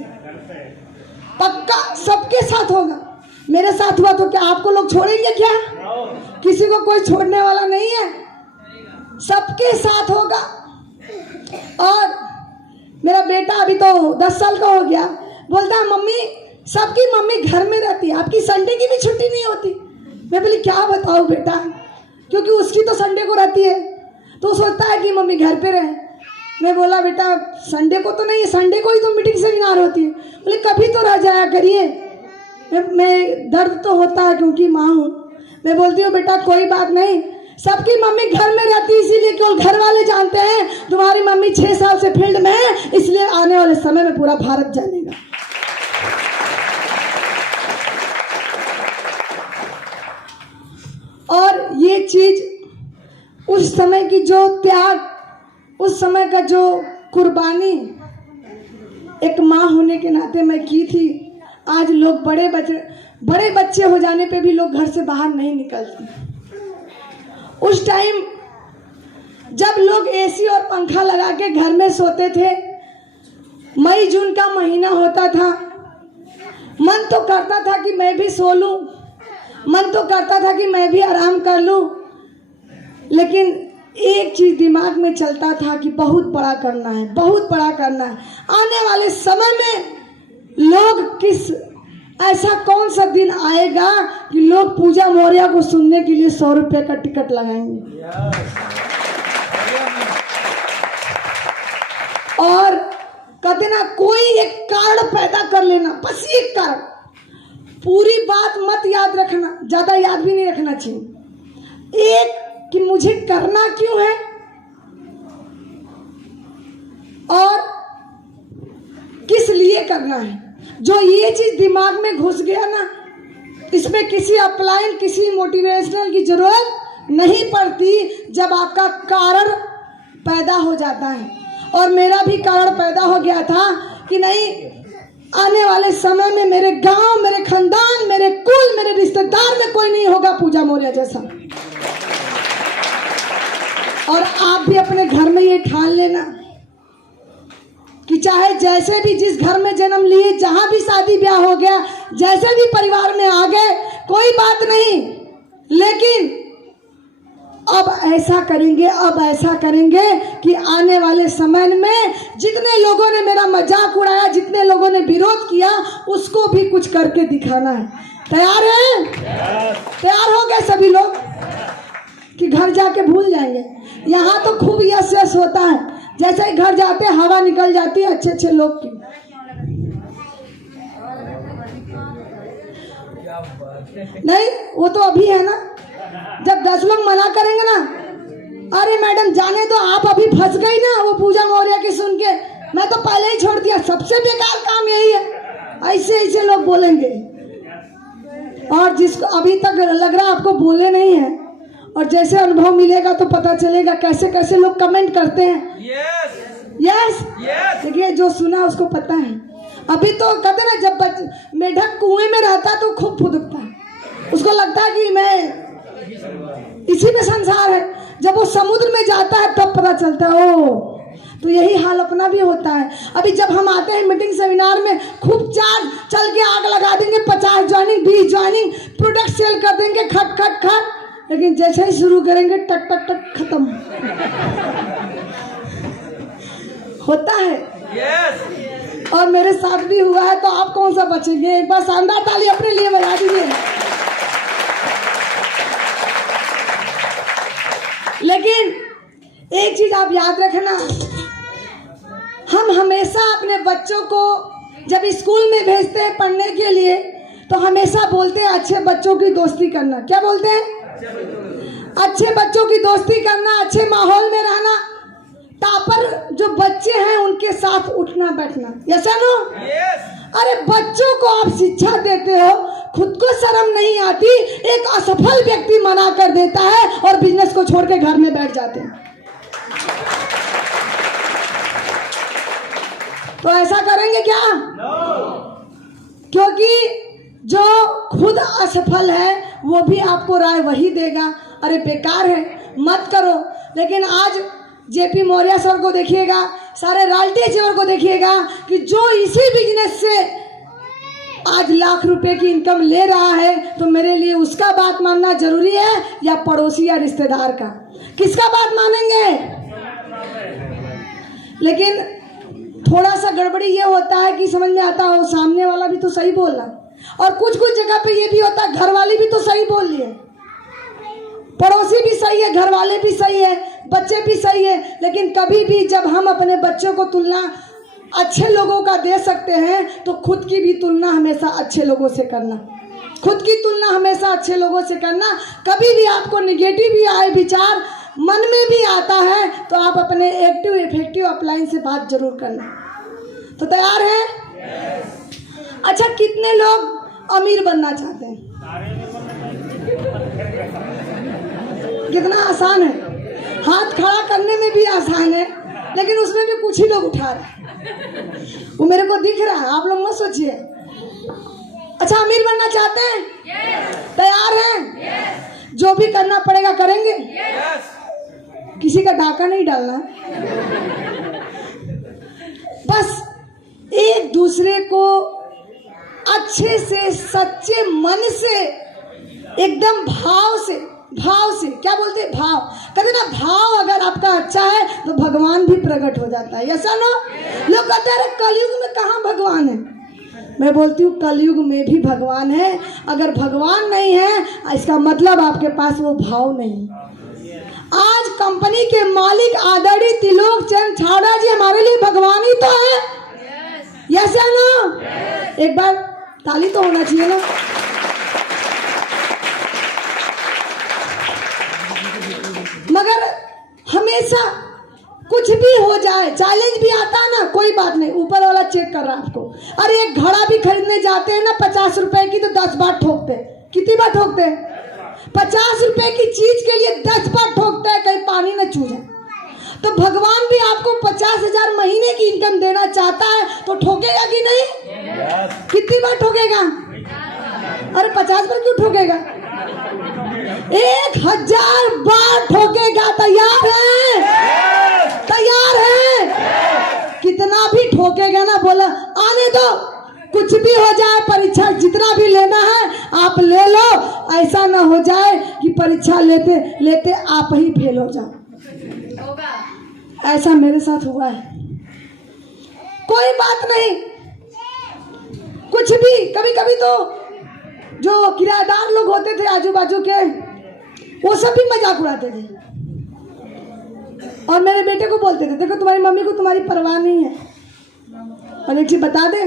पक्का सबके साथ होगा। मेरे साथ हुआ तो क्या आपको लोग छोड़ेंगे क्या? किसी को कोई छोड़ने वाला नहीं है, सबके साथ होगा। और मेरा बेटा अभी तो 10 साल का हो गया, बोलता है मम्मी, सबकी मम्मी घर में रहती है, आपकी संडे की भी छुट्टी नहीं होती। मैं बोली क्या बताऊँ बेटा, क्योंकि उसकी तो संडे को रहती है, तो सोचता है कि मम्मी घर पे रहे। मैं बोला बेटा संडे को तो नहीं, संडे को ही तो मीटिंग सेमिनार होती है। बोले कभी तो रह जाया करिए। मैं दर्द तो होता है क्योंकि माँ हूँ। मैं बोलती हूँ बेटा कोई बात नहीं, सबकी मम्मी घर में रहती है, इसीलिए केवल घर वाले जानते हैं तुम्हारी मम्मी 6 साल से फील्ड में है, इसलिए आने वाले समय में पूरा भारत जानेगा। और ये चीज उस समय की जो त्याग, उस समय का जो कुर्बानी एक माँ होने के नाते मैं की थी, आज लोग बड़े बच्चे हो जाने पे भी लोग घर से बाहर नहीं निकलते। उस टाइम जब लोग एसी और पंखा लगा के घर में सोते थे, मई जून का महीना होता था, मन तो करता था कि मैं भी सो लूं, मन तो करता था कि मैं भी आराम कर लूं, लेकिन एक चीज दिमाग में चलता था कि बहुत बड़ा करना है, बहुत बड़ा करना है। आने वाले समय में लोग ऐसा कौन सा दिन आएगा कि लोग पूजा मौर्य को सुनने के लिए 100 रुपये का टिकट लगाएंगे। और कहते ना, कोई एक कारण पैदा कर लेना, बस एक कारण, पूरी बात मत याद रखना, ज्यादा याद भी नहीं रखना चाहिए। एक कि मुझे करना क्यों है, और किस लिए करना है। जो ये चीज दिमाग में घुस गया ना, इसमें किसी अपलाइन, किसी मोटिवेशनल की जरूरत नहीं पड़ती जब आपका कारण पैदा हो जाता है। और मेरा भी कारण पैदा हो गया था कि नहीं, आने वाले समय में मेरे गांव, मेरे खानदान, मेरे कुल, मेरे रिश्तेदार में कोई नहीं होगा पूजा मौर्य जैसा। और आप भी अपने घर में ये ठान लेना कि चाहे जैसे भी, जिस घर में जन्म लिए, जहां भी शादी ब्याह हो गया, जैसे भी परिवार में आ गए, कोई बात नहीं, लेकिन अब ऐसा करेंगे, अब ऐसा करेंगे कि आने वाले समय में जितने लोगों ने मेरा मजाक उड़ाया, जितने लोगों ने विरोध किया, उसको भी कुछ करके दिखाना है। तैयार है? तैयार हो गए सभी लोग कि घर जाके भूल जाएंगे? यहाँ तो खूब यस यस होता है, जैसे ही घर जाते हवा निकल जाती है अच्छे अच्छे लोग की। नहीं, वो तो अभी है ना, जब 10 लोग मना करेंगे ना, अरे मैडम जाने तो, आप अभी फंस गई ना वो पूजा मौर्य की सुन के, मैं तो पहले ही छोड़ दिया, सबसे बेकार काम यही है। ऐसे ऐसे लोग बोलेंगे, और जिसको अभी तक लग रहा है आपको बोले नहीं है, और जैसे अनुभव मिलेगा तो पता चलेगा कैसे कैसे लोग कमेंट करते हैं। यस, देखिए जो सुना उसको पता है। अभी तो कहते ना, जब मेढक कुएं में रहता तो खूब फुदकता है, उसको लगता है कि मैं इसी में संसार है। जब वो समुद्र में जाता है तब पता चलता है ओ। तो यही हाल अपना भी होता है। अभी जब हम आते हैं मीटिंग सेमिनार में, खूब चार्ज चल के आग लगा देंगे, 50 ज्वाइनिंग, 20 ज्वाइनिंग, प्रोडक्ट सेल कर देंगे, खट खट खट, लेकिन जैसे ही शुरू करेंगे टक टक टक खत्म होता है। yes. और मेरे साथ भी हुआ है, तो आप कौन सा बचेंगे? एक बार शानदार ताली अपने लिए बजा दीजिए। लेकिन एक चीज आप याद रखना, हम हमेशा अपने बच्चों को जब स्कूल में भेजते हैं पढ़ने के लिए, तो हमेशा बोलते हैं अच्छे बच्चों की दोस्ती करना। क्या बोलते हैं? अच्छे बच्चों की दोस्ती करना, अच्छे माहौल में रहना, टापर जो बच्चे हैं उनके साथ उठना बैठना। Yes no? अरे बच्चों को आप शिक्षा देते हो, खुद को शर्म नहीं आती? एक असफल व्यक्ति मना कर देता है और बिजनेस को छोड़ के घर में बैठ जाते हैं। तो ऐसा करेंगे क्या? क्योंकि जो खुद असफल है वो भी आपको राय वही देगा, अरे बेकार है, मत करो। लेकिन आज जेपी मौर्य सर को देखिएगा, सारे राल्टी जेवर को देखिएगा कि जो इसी बिजनेस से आज लाख रुपए की इनकम ले रहा है, तो मेरे लिए उसका बात मानना जरूरी है या पड़ोसी या रिश्तेदार का? किसका बात मानेंगे? लेकिन थोड़ा सा गड़बड़ी ये होता है कि समझ में आता हो सामने वाला भी तो सही बोल रहा, और कुछ कुछ जगह पे ये भी होता है घर वाले भी तो सही बोल लिए, पड़ोसी भी सही है, घर वाले भी सही है, बच्चे भी सही है। लेकिन कभी भी जब हम अपने बच्चों को तुलना अच्छे लोगों का दे सकते हैं, तो खुद की भी तुलना हमेशा अच्छे लोगों से करना, खुद की तुलना हमेशा अच्छे लोगों से करना। कभी भी आपको निगेटिव भी आए विचार, मन में भी आता है, तो आप अपने एक्टिव इफेक्टिव अपलाइन से बात जरूर करना। तो तैयार हैं? अच्छा, कितने लोग अमीर बनना चाहते हैं? कितना आसान है, हाथ खड़ा करने में भी आसान है, लेकिन उसमें भी कुछ ही लोग उठा रहे हैं। वो मेरे को दिख रहा है, आप लोग मत सोचिए। अच्छा, अमीर बनना चाहते हैं? तैयार हैं? जो भी करना पड़ेगा करेंगे? किसी का डाका नहीं डालना, बस एक दूसरे को अच्छे से, सच्चे मन से, एकदम भाव से क्या बोलते हैं, भाव कहते ना, भाव अगर आपका अच्छा है तो भगवान भी प्रकट हो जाता है। ऐसा ना लोग कहते हैं कलयुग में कहाँ भगवान है? मैं बोलती हूँ कलयुग में भी भगवान है। अगर भगवान नहीं है इसका मतलब आपके पास वो भाव नहीं। आज कंपनी के मालिक आदरणीय त्रिलोक चंद छाबड़ा जी हमारे लिए भगवान ही तो है। यस या नो? एक बार ताली तो होना चाहिए ना। मगर हमेशा कुछ भी हो जाए, चैलेंज भी आता है ना, कोई बात नहीं, ऊपर वाला चेक कर रहा है आपको। अरे एक घड़ा भी खरीदने जाते हैं ना 50 रुपए की, तो 10 बार ठोकते हैं। कितनी बार ठोकते हैं? 50 रुपए की चीज के लिए 10 बार ठोकते हैं, कहीं पानी न चूजे। तो भगवान भी आपको 50,000 महीने की इनकम देना चाहता है, तो ठोकेगा कि नहीं? कितनी बार ठोकेगा? अरे 50 बार क्यों ठोकेगा? 1000 बार ठोकेगा। तैयार है? तैयार है? कितना भी ठोकेगा ना, बोला आने दो, कुछ भी हो जाए, परीक्षा जितना भी लेना है आप ले लो। ऐसा ना हो जाए कि परीक्षा लेते लेते आप ही फेल हो जाओ। ऐसा मेरे साथ हुआ है। कोई बात नहीं, कुछ भी, कभी कभी तो जो किराएदार लोग होते थे आजू बाजू के, वो सब भी मजाक उड़ाते थे और मेरे बेटे को बोलते थे देखो तुम्हारी मम्मी को तुम्हारी परवाह नहीं है। और एक चीज बता दे,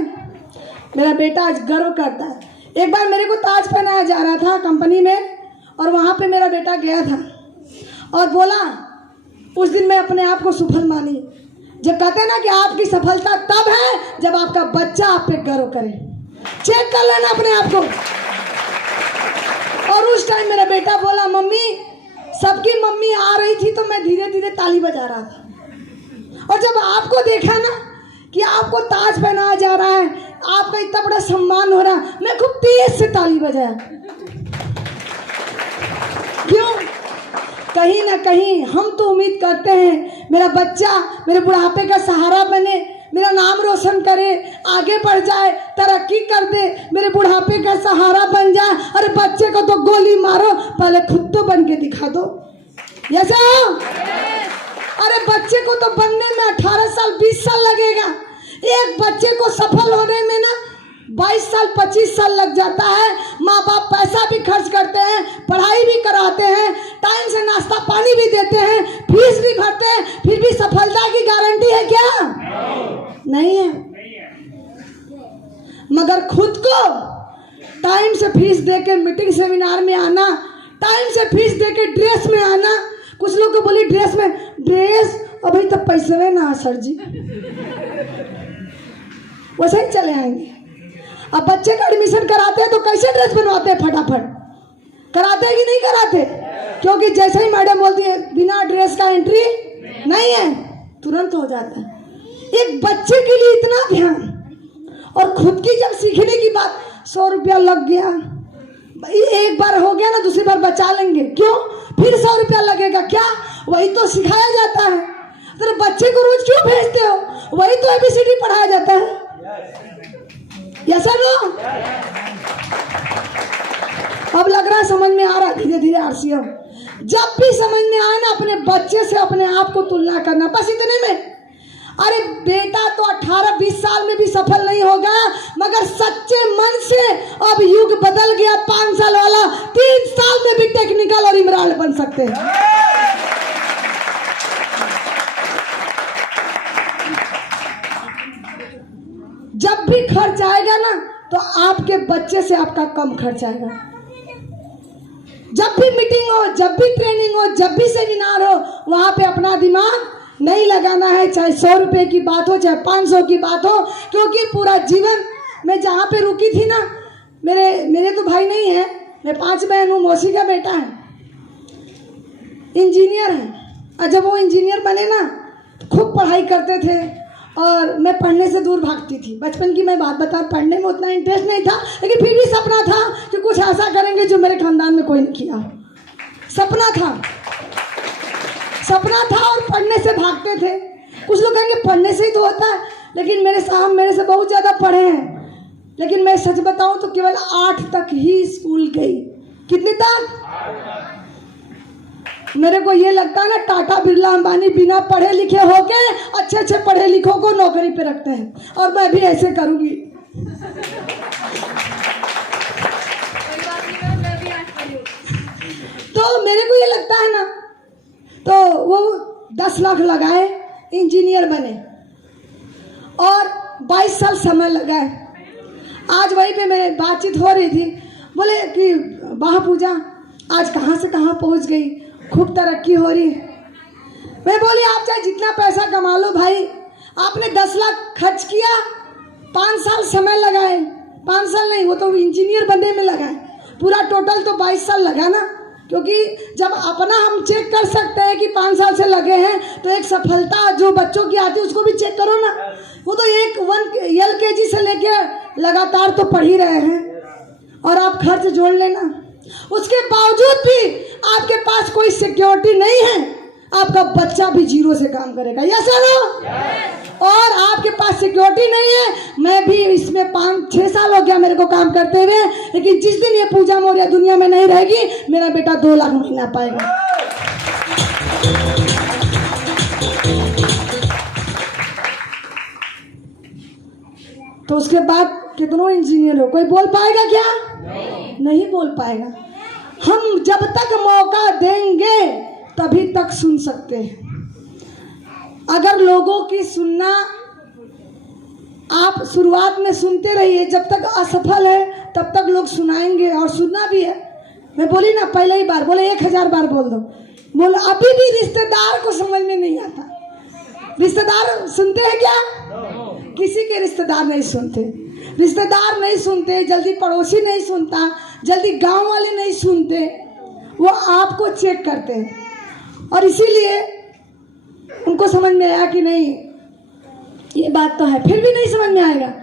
मेरा बेटा आज गर्व करता है। एक बार मेरे को ताज पहनाया जा रहा था कंपनी में, और वहाँ पे मेरा बेटा गया था और बोला, उस दिन मैं अपने आप को सफल मानी। जब कहते हैं ना कि आपकी सफलता तब है जब आपका बच्चा आप पे गर्व करे। चेक कर लेना अपने आप को। और उस टाइम मेरा बेटा बोला, मम्मी, सबकी मम्मी आ रही थी तो मैं धीरे धीरे ताली बजा रहा था, और जब आपको देखा ना कि आपको ताज पहनाया जा रहा है, आपका इतना बड़ा सम्मान हो रहा है, मैं खूब तेज से ताली बजाया। क्यों? कहीं ना कहीं हम तो उम्मीद करते हैं मेरा बच्चा मेरे बुढ़ापे का सहारा बने, मेरा नाम रोशन करे, आगे बढ़ जाए, तरक्की कर दे, मेरे बुढ़ापे का सहारा बन जाए। अरे बच्चे को तो गोली मारो, पहले खुद तो बन के दिखा दो। यस। अरे बच्चे को तो बनने में 18 साल 20 साल लगेगा, एक बच्चे को सफल होने में ना 22 साल 25 साल लग जाता है। माँ बाप पैसा भी खर्च करते हैं, पढ़ाई भी कराते हैं, टाइम से नाश्ता पानी भी देते हैं, फीस भी भरते हैं, फिर भी सफलता की गारंटी है क्या? नहीं है। मगर खुद को टाइम से फीस देके मीटिंग सेमिनार में आना, टाइम से फीस देके ड्रेस में आना। कुछ लोग को बोली ड्रेस में, ड्रेस अभी तो पैसे में ना सर जी, वैसे ही चले आएंगे। अब बच्चे का एडमिशन कराते हैं तो कैसे ड्रेस बनवाते हैं? फटाफट कराते हैं कि नहीं कराते? क्योंकि जैसे ही मैडम बोलती है बिना ड्रेस का एंट्री नहीं है, तुरंत हो जाता है। एक बच्चे के लिए इतना ध्यान, और खुद की जब सीखने की बात, 100 रुपया लग गया, एक बार हो गया ना, दूसरी बार बचा लेंगे। क्यों? फिर 100 रुपया लगेगा क्या? वही तो सिखाया जाता है। तो बच्चे को रोज क्यों भेजते हो? वही तो ABCD पढ़ाया जाता है। Yes no? अब लग रहा है समझ में आ रहा, धीरे धीरे RCM। जब भी समझ में आए ना, अपने बच्चे से अपने आप को तुलना करना, बस इतने में। अरे बेटा तो 18-20 साल में भी सफल नहीं होगा, मगर सच्चे मन से अब युग बदल गया। 5 साल वाला 3 साल में भी टेक्निकल और इमरान बन सकते हैं। जब भी खर्च आएगा ना, तो आपके बच्चे से आपका कम खर्च आएगा। जब भी मीटिंग हो, जब भी ट्रेनिंग हो, जब भी सेमिनार हो, वहां पे अपना दिमाग नहीं लगाना है, चाहे 100 रुपए की बात हो, चाहे 500 की बात हो। क्योंकि पूरा जीवन मैं जहाँ पे रुकी थी ना, मेरे तो भाई नहीं है, मैं 5 बहन हूँ, मौसी का बेटा है, इंजीनियर है। और जब वो इंजीनियर बने ना, तो खूब पढ़ाई करते थे और मैं पढ़ने से दूर भागती थी। बचपन की मैं बात बता, पढ़ने में उतना इंटरेस्ट नहीं था, लेकिन फिर भी सपना था कि कुछ ऐसा करेंगे जो मेरे खानदान में कोई नहीं किया। सपना था और पढ़ने से भागते थे। कुछ लोग कहेंगे पढ़ने से ही तो होता है, लेकिन मेरे साहब मेरे से बहुत ज़्यादा पढ़े हैं। लेकिन मैं सच बताऊं तो केवल 8 तक ही स्कूल गई। कितने तक? मेरे को ये लगता है ना, टाटा बिरला अंबानी बिना पढ़े लिखे होके अच्छे पढ़े लिखों को नौकरी पे रखते हैं, और मैं भी ऐसे करूंगी। तो मेरे को ये लगता है ना, तो वो 10 लाख लगाए, इंजीनियर बने और 22 साल समय लगाए। आज वहीं पे मेरे बातचीत हो रही थी, बोले कि वाह पूजा, आज कहाँ से कहाँ पहुँच गई, खूब तरक्की हो रही है। मैं बोली आप चाहे जितना पैसा कमा लो भाई, आपने 10 लाख खर्च किया, 5 साल समय लगाए, 5 साल नहीं, वो तो इंजीनियर बनने में लगाए, पूरा टोटल तो 22 साल लगा ना। क्योंकि जब अपना हम चेक कर सकते हैं कि 5 साल से लगे हैं, तो एक सफलता जो बच्चों की आती है उसको भी चेक करो ना। वो तो एक 1 LKG से लेके लगातार तो पढ़ ही रहे हैं, और आप खर्च जोड़ लेना। उसके बावजूद भी आपके पास कोई सिक्योरिटी नहीं है, आपका बच्चा भी 0 से काम करेगा। यस या नो? और आपके पास सिक्योरिटी नहीं है। मैं भी इसमें 5-6 साल हो गया मेरे को काम करते हुए, लेकिन जिस दिन ये पूजा मौर्य दुनिया में नहीं रहेगी, मेरा बेटा 2 लाख महीना पाएगा। तो उसके बाद कितनों इंजीनियर हो, कोई बोल पाएगा क्या? नहीं बोल पाएगा। हम जब तक मौका देंगे तभी तक सुन सकते हैं। अगर लोगों की सुनना आप शुरुआत में सुनते रहिए, जब तक असफल है तब तक लोग सुनाएंगे, और सुनना भी है। मैं बोली ना पहले ही बार, बोले 1000 बार बोल दो, बोले अभी भी रिश्तेदार को समझ में नहीं आता। रिश्तेदार सुनते हैं क्या? किसी के रिश्तेदार नहीं सुनते, रिश्तेदार नहीं सुनते, जल्दी पड़ोसी नहीं सुनता, जल्दी गांव वाले नहीं सुनते, वो आपको चेक करते हैं। और इसीलिए उनको समझ में आया कि नहीं, ये बात तो है, फिर भी नहीं समझ में आएगा।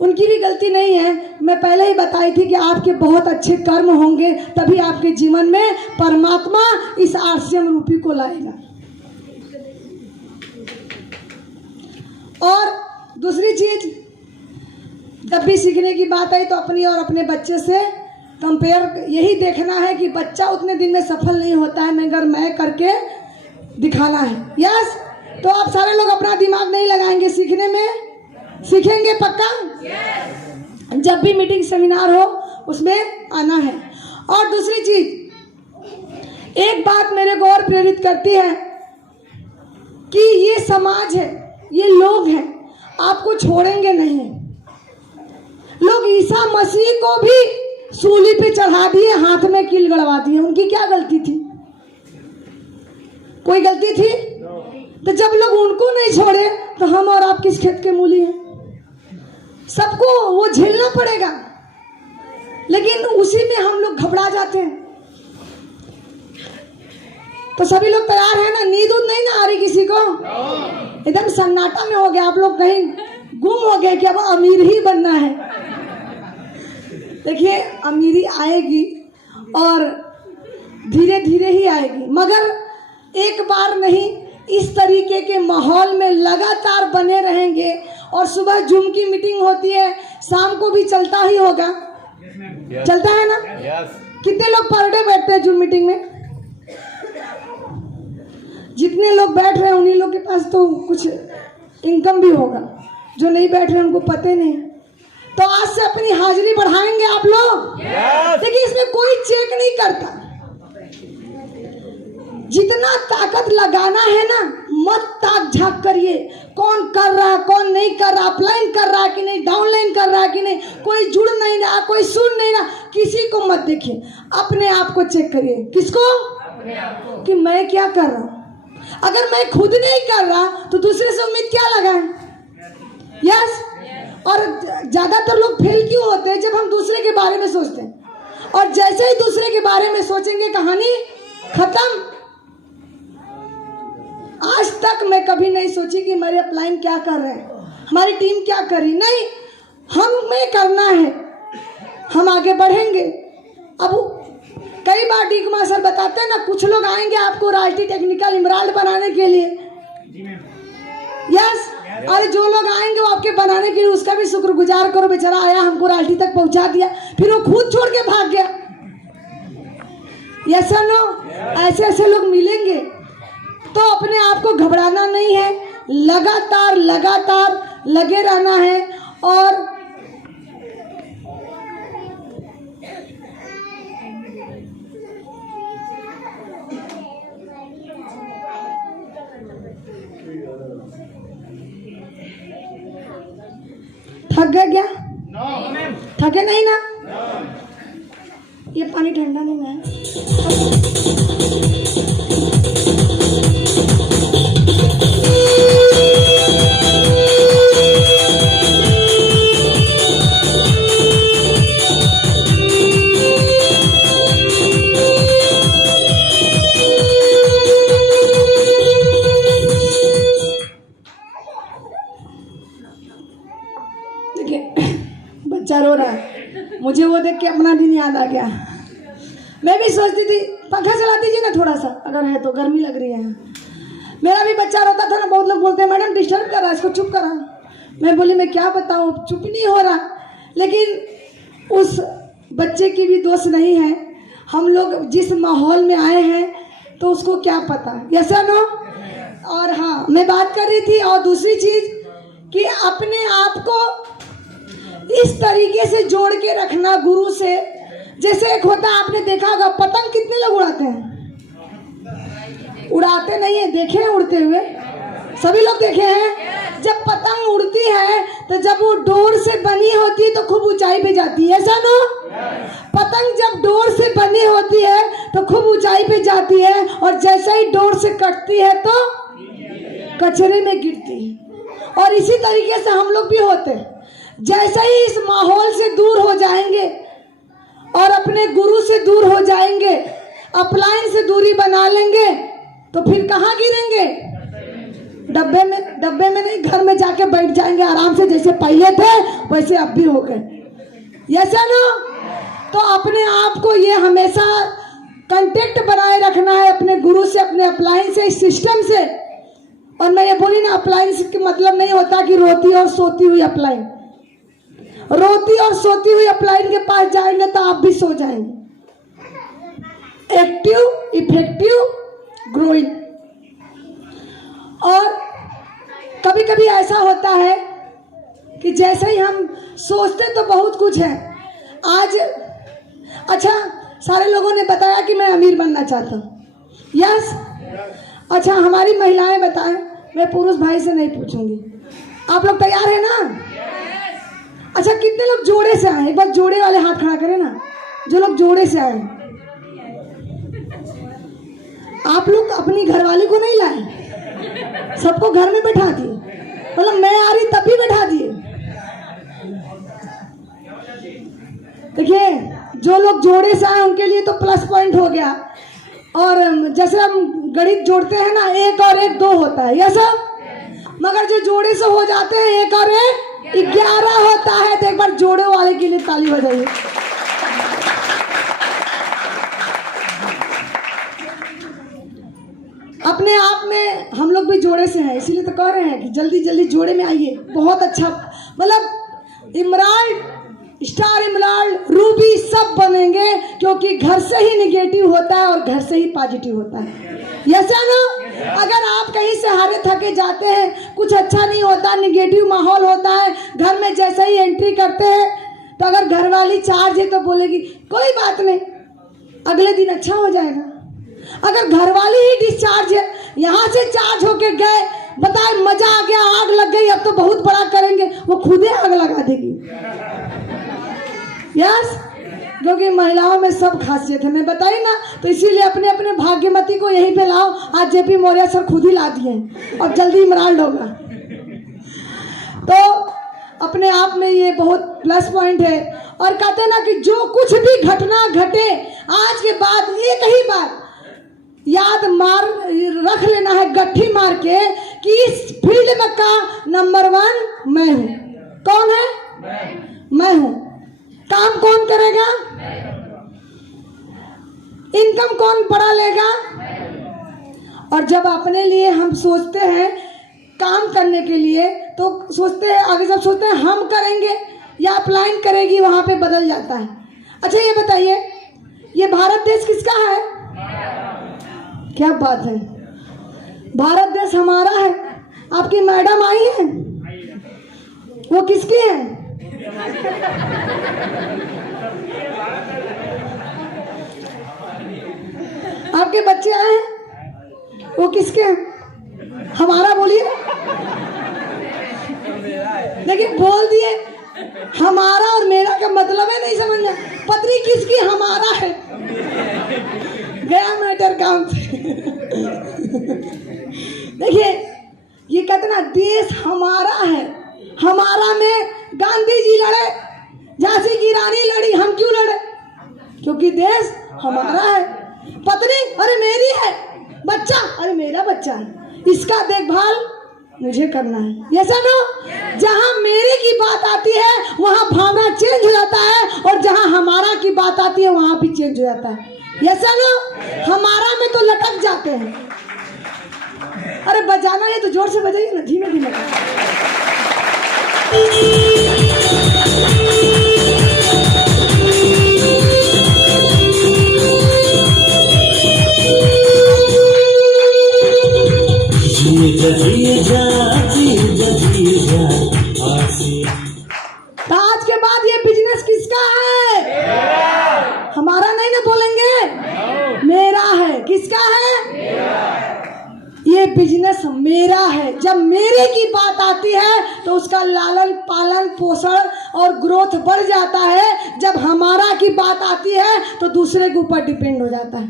उनकी भी गलती नहीं है। मैं पहले ही बताई थी कि आपके बहुत अच्छे कर्म होंगे, तभी आपके जीवन में परमात्मा इस आरसीएम रूपी को लाएगा। और दूसरी चीज, जब भी सीखने की बात आई तो अपनी और अपने बच्चे से कंपेयर यही देखना है कि बच्चा उतने दिन में सफल नहीं होता है, मगर मैं करके दिखाना है। यस, तो आप सारे लोग अपना दिमाग नहीं लगाएंगे सीखने में, सीखेंगे पक्का? जब भी मीटिंग सेमिनार हो उसमें आना है। और दूसरी चीज, एक बात मेरे को और प्रेरित करती है कि ये समाज है, ये लोग हैं, आपको छोड़ेंगे नहीं। लोग ईसा मसीह को भी सूली पे चढ़ा दिए, हाथ में कील गड़वा दिए। उनकी क्या गलती थी? कोई गलती थी? तो जब लोग उनको नहीं छोड़े तो हम और आप किस खेत के मूली हैं? सबको वो झेलना पड़ेगा, लेकिन उसी में हम लोग घबरा जाते हैं। तो सभी लोग तैयार हैं ना? नींद नहीं ना आ रही किसी को? एकदम सन्नाटा में हो गया, आप लोग कहीं गुम हो गए कि अब अमीर ही बनना है। देखिए, अमीरी आएगी और धीरे धीरे ही आएगी, मगर एक बार नहीं। इस तरीके के माहौल में लगातार बने रहेंगे और सुबह जूम की मीटिंग होती है, शाम को भी चलता ही होगा। चलता है ना? कितने लोग पर डे बैठते हैं जूम मीटिंग में? जितने लोग बैठ रहे हैं उन्हीं लोग के पास तो कुछ इनकम भी होगा, जो नहीं बैठ रहे उनको पता नहीं। तो आज से अपनी हाजिरी बढ़ाएंगे आप लोग। देखिए, इसमें कोई चेक नहीं करता। जितना ताकत लगाना है ना, मत ताक झाक करिए कौन कर रहा है कौन नहीं कर रहा, अपलाइन कर रहा है कि नहीं, डाउनलाइन कर रहा है कि नहीं, कोई जुड़ नहीं रहा, कोई सुन नहीं रहा, किसी को मत देखिए, अपने आप को चेक करिए। किसको? कि मैं क्या कर रहा हूँ। अगर मैं खुद नहीं कर रहा तो दूसरे से उम्मीद क्या लगाएं? यस। और ज्यादातर लोग फेल क्यों होते हैं? जब हम दूसरे के बारे में सोचते हैं, और जैसे ही दूसरे के बारे में सोचेंगे कहानी खत्म। आज तक मैं कभी नहीं सोची कि मेरे अपलाइन क्या कर रहे हैं, हमारी टीम क्या कर रही, नहीं, हमें करना है, हम आगे बढ़ेंगे। अब कई बार डी कुमार सर बताते हैं ना, कुछ लोग आएंगे आपको राष्ट्रीय टेक्निकल इमराल्ड बनाने के लिए। यस। और जो लोग आएंगे वो आपके बनाने के लिए, उसका भी शुक्रगुजार करो, बेचारा आया हमको राष्ट्रीय तक पहुंचा दिया, फिर वो खुद छोड़ के भाग गया। Yes sir no? ऐसे ऐसे लोग मिलेंगे। तो अपने आप को घबराना नहीं है, लगातार लगातार लगे रहना है। और थक गए क्या? थके नहीं ना? ये पानी ठंडा नहीं है। बच्चा रो रहा है, मुझे वो देख के अपना दिन याद आ गया। मैं भी सोचती थी पंखा चला दीजिए ना थोड़ा सा, अगर है तो, गर्मी लग रही है। मेरा भी बच्चा रोता था ना, बहुत लोग बोलते हैं मैडम डिस्टर्ब कर रहा है, इसको चुप करा। मैं बोली मैं क्या बताऊँ, चुप नहीं हो रहा। लेकिन उस बच्चे की भी दोष नहीं है, हम लोग जिस माहौल में आए हैं तो उसको क्या पता। यस और नो? और हाँ, मैं बात कर रही थी, और दूसरी चीज कि अपने आप को इस तरीके से जोड़ के रखना गुरु से। जैसे एक होता है, आपने देखा होगा पतंग कितने लोग उड़ाते हैं? उड़ाते नहीं है, देखे हैं उड़ते हुए? सभी लोग देखे हैं। जब पतंग उड़ती है तो जब वो डोर से बनी होती है तो खूब ऊंचाई पे जाती है, ऐसा ना? पतंग जब डोर से बनी होती है तो खूब ऊंचाई पे जाती है, और जैसे ही डोर से कटती है तो कचरे में गिरती है। और इसी तरीके से हम लोग भी होते हैं। जैसे ही इस माहौल से दूर हो जाएंगे और अपने गुरु से दूर हो जाएंगे, अपलाइन से दूरी बना लेंगे, तो फिर कहाँ गिरेंगे? डब्बे में नहीं, घर में जाके बैठ जाएंगे आराम से, जैसे पहले थे वैसे अब भी हो गए। ऐसा ना, तो अपने आप को ये हमेशा कांटेक्ट बनाए रखना है अपने गुरु से, अपने अपलाइन से, इस सिस्टम से। और मैं ये बोली ना, अप्लायंस का मतलब नहीं होता कि रोती और सोती हुई अप्लाइन। रोती और सोती हुई अप्लाइन के पास जाएंगे तो आप भी सो जाएंगे। Active, effective, growing. और कभी कभी ऐसा होता है कि जैसे ही हम सोचते तो बहुत कुछ है। आज अच्छा, सारे लोगों ने बताया कि मैं अमीर बनना चाहता हूँ। यस, अच्छा, हमारी महिलाएं बताएं, मैं पुरुष भाई से नहीं पूछूंगी। आप लोग तैयार हैं ना? अच्छा, कितने लोग जोड़े से आए? एक बार जोड़े वाले हाथ खड़ा करें ना, जो लोग जोड़े से आए। आप लोग अपनी घरवाली को नहीं लाए, सबको घर में बैठा दिए। मतलब मैं आ रही तब भी बैठा दिए। देखिए, जो लोग जोड़े से आए उनके लिए तो प्लस पॉइंट हो गया। और जैसे हम गणित जोड़ते हैं ना, 1 और 1 2 होता है, ये सब। मगर जो जोड़े से हो जाते हैं 1 और 1 11 होता है। तो एक बार जोड़े वाले के लिए ताली बजाइए। अपने आप में हम लोग भी जोड़े से हैं, इसीलिए तो कह रहे हैं कि जल्दी जल्दी जोड़े में आइए। बहुत अच्छा, मतलब इमराल्ड, स्टार इमराल्ड, रूबी सब बनेंगे, क्योंकि घर से ही निगेटिव होता है और घर से ही पॉजिटिव होता है। ऐसा ना, अगर आप कहीं से हारे थके जाते हैं, कुछ अच्छा नहीं होता, निगेटिव माहौल होता है, घर में जैसे ही एंट्री करते हैं तो अगर घरवाली चार्ज है तो बोलेगी कोई बात नहीं, अगले दिन अच्छा हो जाएगा। अगर घरवाली ही डिस्चार्ज है, यहाँ से चार्ज होके गए, बताए मजा आ गया, आग लग गई, अब तो बहुत बड़ा करेंगे, वो खुद ही आग लगा देगी। यस, क्योंकि महिलाओं में सब खासियत है, मैं बताई ना। तो इसीलिए अपने अपने भाग्यमती को यहीं पे लाओ। आज जेपी मौर्य सर खुद ही ला दिए, और जल्दी इमराल्ड होगा। तो अपने आप में ये बहुत प्लस पॉइंट है। और कहते हैं ना कि जो कुछ भी घटना घटे, आज के बाद एक ही बार याद मार रख लेना है, गट्ठी मार के, कि इस फील्ड में का नंबर 1 मैं हूँ। कौन है? मैं हूँ। काम कौन करेगा? इनकम कौन पढ़ा लेगा? और जब अपने लिए हम सोचते हैं काम करने के लिए, तो सोचते हैं आगे, जब सोचते हैं हम करेंगे या अपलाइन करेगी, वहां पे बदल जाता है। अच्छा, ये बताइए, ये भारत देश किसका है? क्या बात है, भारत देश हमारा है। आपकी मैडम आई है, वो किसकी है? आपके बच्चे आए हैं, वो किसके हैं? हमारा बोलिए। लेकिन बोल दिए हमारा और मेरा का मतलब है, नहीं समझ में। पत्नी किसकी? हमारा है। गया मैटर काम से। देखिए, ये कहते ना, देश हमारा है। हमारा में गांधी जी लड़े, झांसी की रानी लड़ी, हम क्यों लड़े? क्योंकि देश हमारा है। पत्नी अरे मेरी है, बच्चा अरे मेरा बच्चा है, इसका देखभाल मुझे करना है। ऐसा ना, जहाँ मेरे की बात आती है वहाँ भावना चेंज हो जाता है, और जहाँ हमारा की बात आती है वहाँ भी चेंज हो जाता है। ऐसा ना, हमारा में तो लटक जाते हैं। अरे बजाना है तो जोर से बजाइए ना, धीमे धीमे। तो आज के बाद ये बिजनेस किसका है? हमारा नहीं ना बोलेंगे, मेरा है। किसका है? ये बिजनेस मेरा है। जब मेरे की बात आती है तो उसका लालन पालन पोषण और ग्रोथ बढ़ जाता है। जब हमारा की बात आती है तो दूसरे के ऊपर डिपेंड हो जाता है।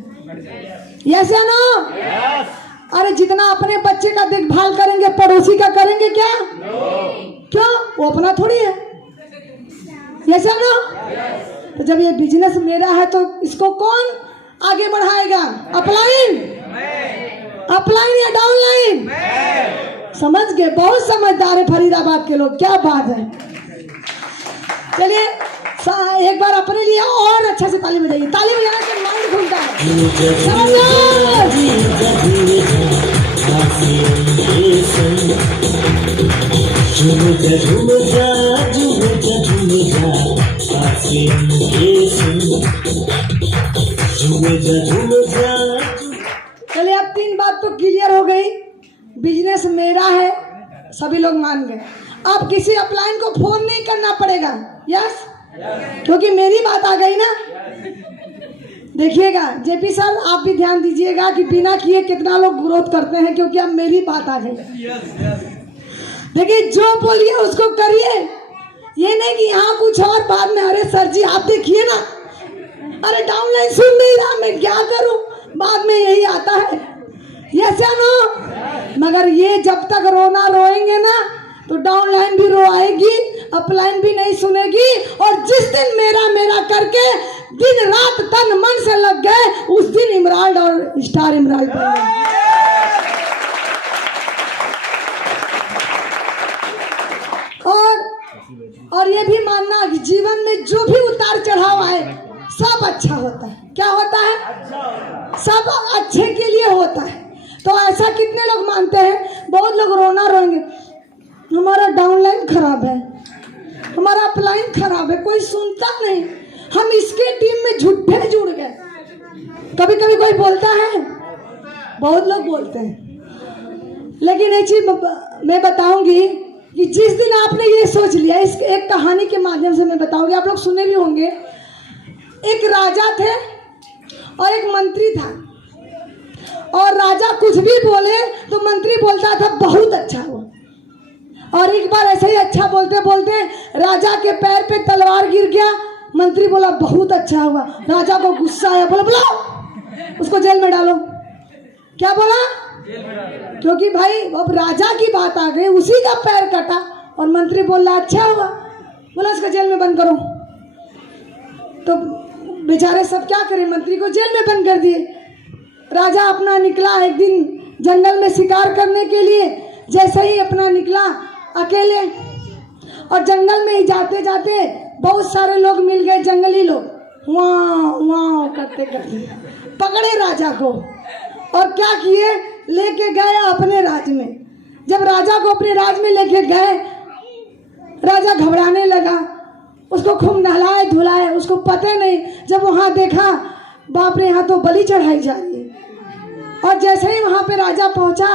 ऐसा ना, अरे जितना अपने बच्चे का देखभाल करेंगे, पड़ोसी का करेंगे क्या? क्यों? वो अपना थोड़ी है। ऐसा ना, तो जब ये बिजनेस मेरा है तो इसको कौन आगे बढ़ाएगा? अपलाइन, अपलाइन या डाउनलाइन? समझ गए, बहुत समझदार है फरीदाबाद के लोग, क्या बात है। चलिए एक बार अपने लिए और अच्छा से ताली बजाइए, ताली बजाने से माइंड खुलता है। चलिए अब 3 बात तो क्लियर हो गई, बिजनेस मेरा है, सभी लोग मान गए। अब किसी अपलाइन को फोन नहीं करना पड़ेगा, यस, क्योंकि मेरी बात आ गई ना। देखिएगा जेपी साहब, आप भी ध्यान दीजिएगा कि बिना किए कितना लोग ग्रोथ करते हैं, क्योंकि अब मेरी बात आ गई। देखिए जो बोलिए उसको करिए, ये नहीं कि यहाँ कुछ और बाद में अरे सर जी आप देखिए ना, अरे डाउनलाइन सुन नहीं रहा, मैं क्या करूं, बाद में यही आता है, यस या नो। मगर ये जब तक रोना रोएंगे ना तो डाउनलाइन भी रोएगी, अपलाइन भी नहीं सुनेगी। और जिस दिन मेरा मेरा करके दिन रात तन मन से लग गए, उस दिन इमराल्ड और स्टार इमराल्ड बन गए। और ये भी मानना कि जीवन में जो भी उतार चढ़ाव आए सब अच्छा होता है। क्या होता है? सब अच्छे के लिए होता है। तो ऐसा कितने लोग मानते हैं? बहुत लोग रोना रोएंगे, हमारा डाउनलाइन खराब है, हमारा अपलाइन खराब है, कोई सुनता नहीं, हम इसके टीम में झूठे जुड़ गए। कभी कभी कोई बोलता है, बहुत लोग बोलते हैं। लेकिन एक चीज मैं बताऊंगी कि जिस दिन आपने ये सोच लिया, इस एक कहानी के माध्यम से मैं बताऊंगी, आप लोग सुने भी होंगे। एक राजा थे और एक मंत्री था, और राजा कुछ भी बोले तो मंत्री बोलता था बहुत अच्छा हुआ। और एक बार ऐसे ही अच्छा बोलते बोलते राजा के पैर पे तलवार गिर गया, मंत्री बोला बहुत अच्छा हुआ। राजा को गुस्सा आया, बोला बुलाओ उसको जेल में डालो। क्या बोला? क्योंकि भाई अब राजा की बात आ गई, उसी का पैर कटा और मंत्री बोला अच्छा हुआ, बोला उसको जेल में बंद करो। तो बेचारे सब क्या करें, मंत्री को जेल में बंद कर दिए। राजा अपना निकला एक दिन जंगल में शिकार करने के लिए। जैसे ही अपना निकला अकेले, और जंगल में ही जाते जाते बहुत सारे लोग मिल गए, जंगली लोग, वाह वाह करते करते पकड़े राजा को और क्या किए, लेके गए अपने राज्य में। जब राजा को अपने राज्य में लेके गए, राजा घबराने लगा, उसको खूब नहलाए धुलाए, उसको पता नहीं। जब वहां देखा, बाप रे यहाँ तो बलि चढ़ाई जा रही है। और जैसे ही वहां पे राजा पहुंचा,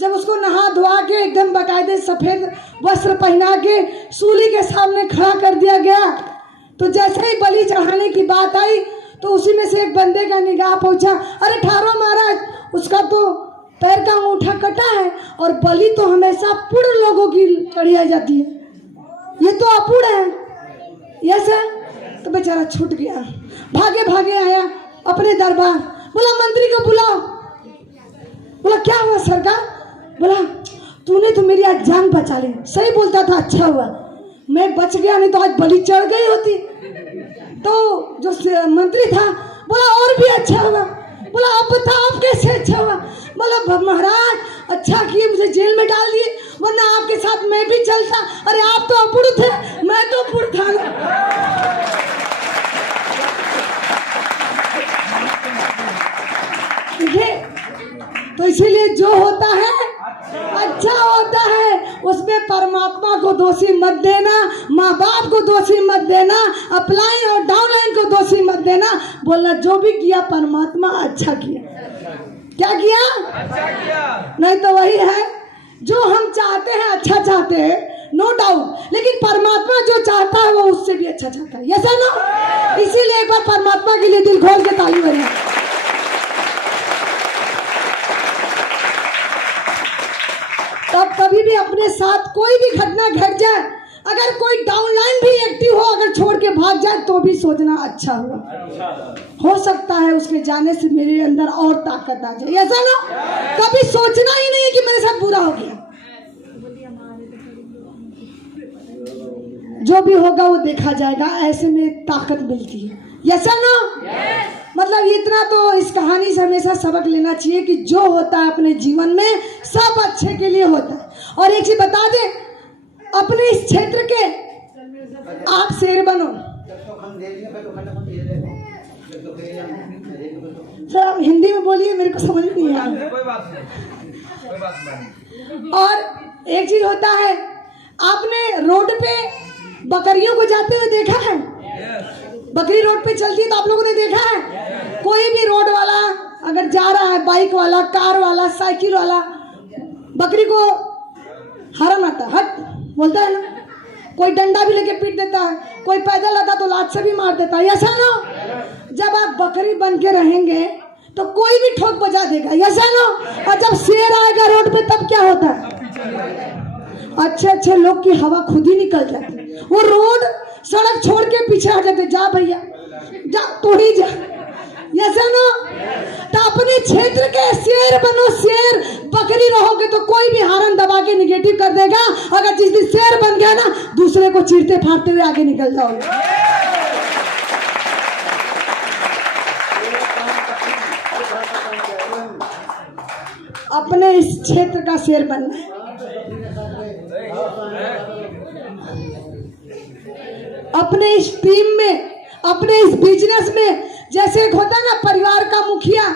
जब उसको नहा धोआ के एकदम बाकायदे सफेद वस्त्र पहना के सूली के सामने खड़ा कर दिया गया, तो जैसे ही बलि चढ़ाने की बात आई तो उसी में से एक बंदे का निगाह पहुंचा, अरे ठारो महाराज, उसका तो पैर का अंगूठा कटा है और बलि तो हमेशा पूर्ण लोगों की चढ़ाई जाती है, ये तो अपूर्ण है। यस है। तो बेचारा छूट गया, भागे भागे आया अपने दरबार, बोला मंत्री को बुलाओ। बोला क्या हुआ सरकार? बोला तूने तो मेरी आज जान बचा ली, सही बोलता था, अच्छा हुआ मैं बच गया, नहीं तो आज बलि चढ़ गई होती। तो जो मंत्री था बोला और भी अच्छा हुआ। बोला अब बताओ आप कैसे अच्छा हुआ? बोला महाराज अच्छा किए मुझे जेल में डाल दिए, वरना आपके साथ मैं भी चलता। अरे आप तो अपूर्ण थे, मैं तो अपूर्ण था। तो इसीलिए जो होता है अच्छा होता है, उसमें परमात्मा को दोषी मत देना, माँ बाप को दोषी मत देना, अपलाइन और डाउनलाइन को दोषी मत देना। बोलना जो भी किया परमात्मा अच्छा किया। क्या किया? अच्छा किया। नहीं तो वही है जो हम चाहते हैं, अच्छा चाहते हैं, नो डाउट, लेकिन परमात्मा जो चाहता है वो उससे भी अच्छा चाहता है। Yes no? इसीलिए एक बार परमात्मा के लिए दिल खोल के ताली बजाएं। तब कभी भी अपने साथ कोई भी घटना घट जाए, अगर कोई डाउनलाइन भी एक्टिव हो, अगर छोड़ के भाग जाए तो भी सोचना अच्छा हुआ, हो सकता है उसके जाने से मेरे अंदर और ताकत आ जाए। ऐसा ना कभी सोचना ही नहीं है कि मेरे साथ बुरा हो गया। जो भी होगा वो देखा जाएगा, ऐसे में ताकत मिलती है। ऐसा ना मतलब ये इतना तो इस कहानी से हमेशा सबक लेना चाहिए कि जो होता है अपने जीवन में सब अच्छे के लिए होता है। और एक चीज बता दें, अपने इस क्षेत्र के आप शेर बनो। सर आप हिंदी में बोलिए, मेरे को समझ नहीं आ रहा। कोई बात नहीं। और एक चीज होता है, आपने रोड पे बकरियों को जाते हुए देखा है? बकरी रोड पे चलती है तो आप लोगों ने देखा है? कोई भी रोड वाला अगर जा रहा है, बाइक वाला, कार वाला, साइकिल वाला, बकरी को हरन आता, हट बोलता है ना। कोई डंडा भी लेके पीट देता है, कोई पैदल आता तो लात से भी मार देता है। ऐसा ना, जब आप बकरी बन के रहेंगे तो कोई भी ठोक बजा देगा, ऐसा ना। और जब शेर आएगा रोड पे तब क्या होता है? अच्छे अच्छे लोग की हवा खुद ही निकल जाती, वो रोड सड़क छोड़ के पीछे हट जाते, जा भैया जा, तोड़ ही जा, ऐसा ना। तो अपने क्षेत्र के शेर बनो, शेर। बकरी रहोगे तो कोई भी हारन दबा के निगेटिव कर देगा। अगर जिस दिन शेर बन गया ना, दूसरे को चीरते फाड़ते हुए आगे निकल जाओगे। अपने इस क्षेत्र का शेर बनना है। अपने इस टीम में, अपने इस बिजनेस में, जैसे एक होता है ना परिवार का मुखिया।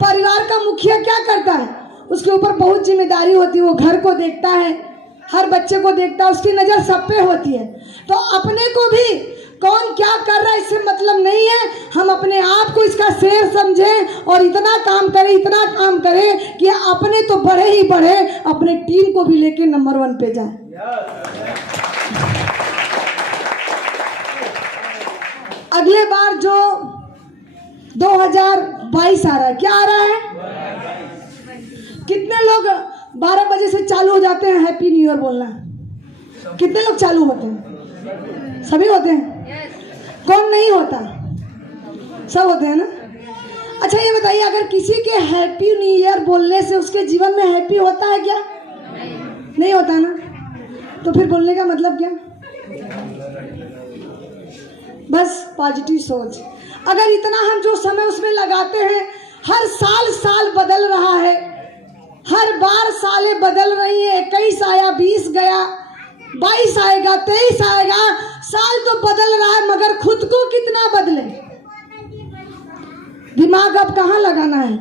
परिवार का मुखिया क्या करता है? उसके ऊपर बहुत जिम्मेदारी होती है। वो घर को देखता है, हर बच्चे को देखता है, उसकी नज़र सब पे होती है। तो अपने को भी कौन क्या कर रहा है इससे मतलब नहीं है। हम अपने आप को इसका शेर समझें और इतना काम करें, इतना काम करें कि अपने तो बढ़े ही बढ़े, अपने टीम को भी लेके नंबर 1 पे जाए। अगले बार जो 2022 आ रहा है, क्या आ रहा है? कितने लोग 12 बजे से चालू हो जाते हैं हैप्पी न्यू ईयर बोलना? कितने लोग चालू होते हैं? सभी होते हैं? कौन नहीं होता? सब होते हैं ना। अच्छा ये बताइए, अगर किसी के हैप्पी न्यू ईयर बोलने से उसके जीवन में हैप्पी होता है क्या? नहीं होता ना। तो फिर बोलने का मतलब क्या? बस पॉजिटिव सोच। अगर इतना हम जो समय उसमें लगाते हैं, हर साल साल बदल रहा है, हर बार सालें बदल रही है। 21 आया, 20 गया, 22 आएगा, 23 आएगा, साल तो बदल रहा है, मगर खुद को कितना बदले? दिमाग अब कहाँ लगाना है?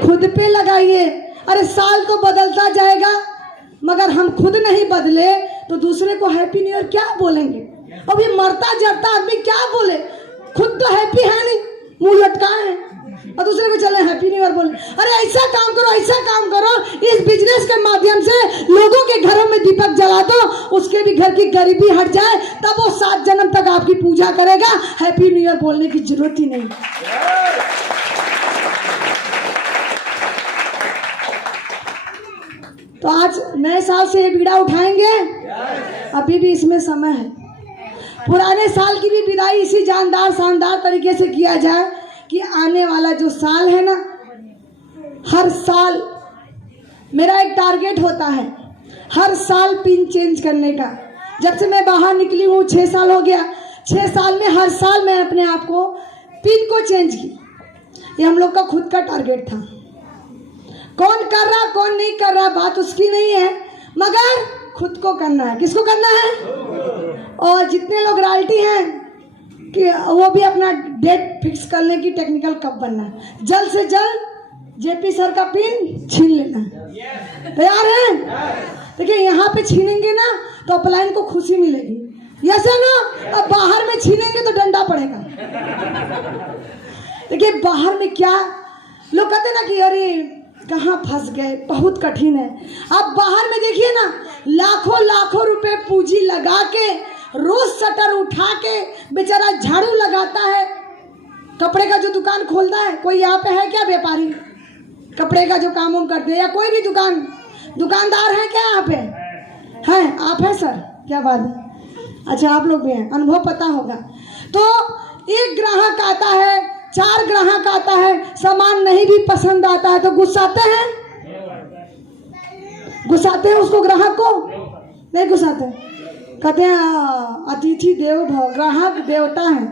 खुद पे लगाइए। अरे साल तो बदलता जाएगा, मगर हम खुद नहीं बदले तो दूसरे को हैप्पी न्यू ईयर क्या बोलेंगे? अभी मरता जरता आदमी क्या बोले? खुद तो हैप्पी है नहीं, मुंह लटकाए हैं, और दूसरे को चले हैप्पी न्यू ईयर बोले। अरे ऐसा काम करो, ऐसा काम करो, इस बिजनेस के माध्यम से लोगों के घरों में दीपक जला दो, उसके भी घर की गरीबी हट जाए, तब वो 7 जन्म तक आपकी पूजा करेगा। हैप्पी न्यू ईयर बोलने की जरूरत ही नहीं। तो आज नए साल से ये बीड़ा उठाएंगे, अभी भी इसमें समय है। पुराने साल की भी विदाई इसी जानदार शानदार तरीके से किया जाए कि आने वाला जो साल है ना, हर साल मेरा एक टारगेट होता है, हर साल पिन चेंज करने का। जब से मैं बाहर निकली हूँ 6 साल हो गया, 6 साल में हर साल मैं अपने आप को पिन को चेंज की। ये हम लोग का खुद का टारगेट था। कौन कर रहा कौन नहीं कर रहा बात उसकी नहीं है, मगर खुद को करना है। किसको करना है? और जितने लोग रॉयल्टी हैं कि वो भी अपना डेट फिक्स करने की टेक्निकल कब बनना है, जल्द से जल्द जेपी सर का पिन छीन लेना है। तैयार हैं? देखिए यहाँ पे छीनेंगे ना तो अपलाइन को खुशी मिलेगी, ऐसा ना। अब बाहर में छीनेंगे तो डंडा पड़ेगा। देखिए बाहर में क्या लोग कहते हैं ना कि अरे कहाँ फंस गए, बहुत कठिन है। आप बाहर में देखिए ना, लाखों लाखों रुपए पूंजी लगा के रोज शटर उठा के बेचारा झाड़ू लगाता है। कपड़े का जो दुकान खोलता है, कोई यहाँ पे है क्या व्यापारी कपड़े का जो काम हम करते हैं, या कोई भी दुकानदार है क्या यहाँ पे? हैं आप हैं सर? क्या बात है। अच्छा आप लोग भी हैं, अनुभव पता होगा। तो एक ग्राहक आता है, 4 ग्राहक आता है, सामान नहीं भी पसंद आता है तो गुस्साते हैं उसको, ग्राहक को नहीं गुस्साते। कहते हैं अतिथि देव भव, ग्राहक देवता है,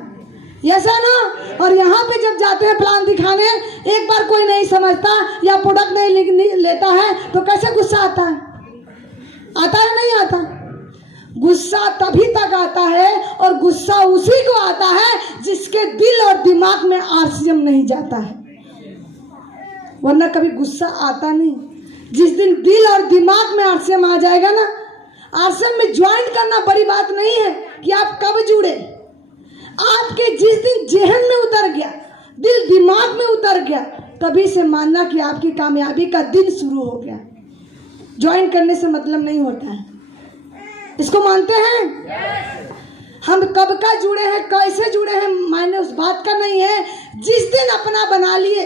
ऐसा ना। और यहाँ पे जब जाते हैं प्लान दिखाने, एक बार कोई नहीं समझता या प्रोडक्ट नहीं लेता है तो कैसे गुस्सा आता है? आता है नहीं आता? गुस्सा तभी तक आता है, और गुस्सा उसी को आता है जिसके दिल और दिमाग में आरसीएम नहीं जाता है, वरना कभी गुस्सा आता नहीं। जिस दिन दिल और दिमाग में आरसीएम आ जाएगा ना, आरसीएम में ज्वाइन करना बड़ी बात नहीं है कि आप कब जुड़े, आपके जिस दिन जेहन में उतर गया, दिल दिमाग में उतर गया, तभी से मानना कि आपकी कामयाबी का दिन शुरू हो गया। ज्वाइन करने से मतलब नहीं होता है। इसको मानते हैं? हम कब का जुड़े हैं, कैसे जुड़े हैं, मायने उस बात का नहीं है। जिस दिन अपना बना लिए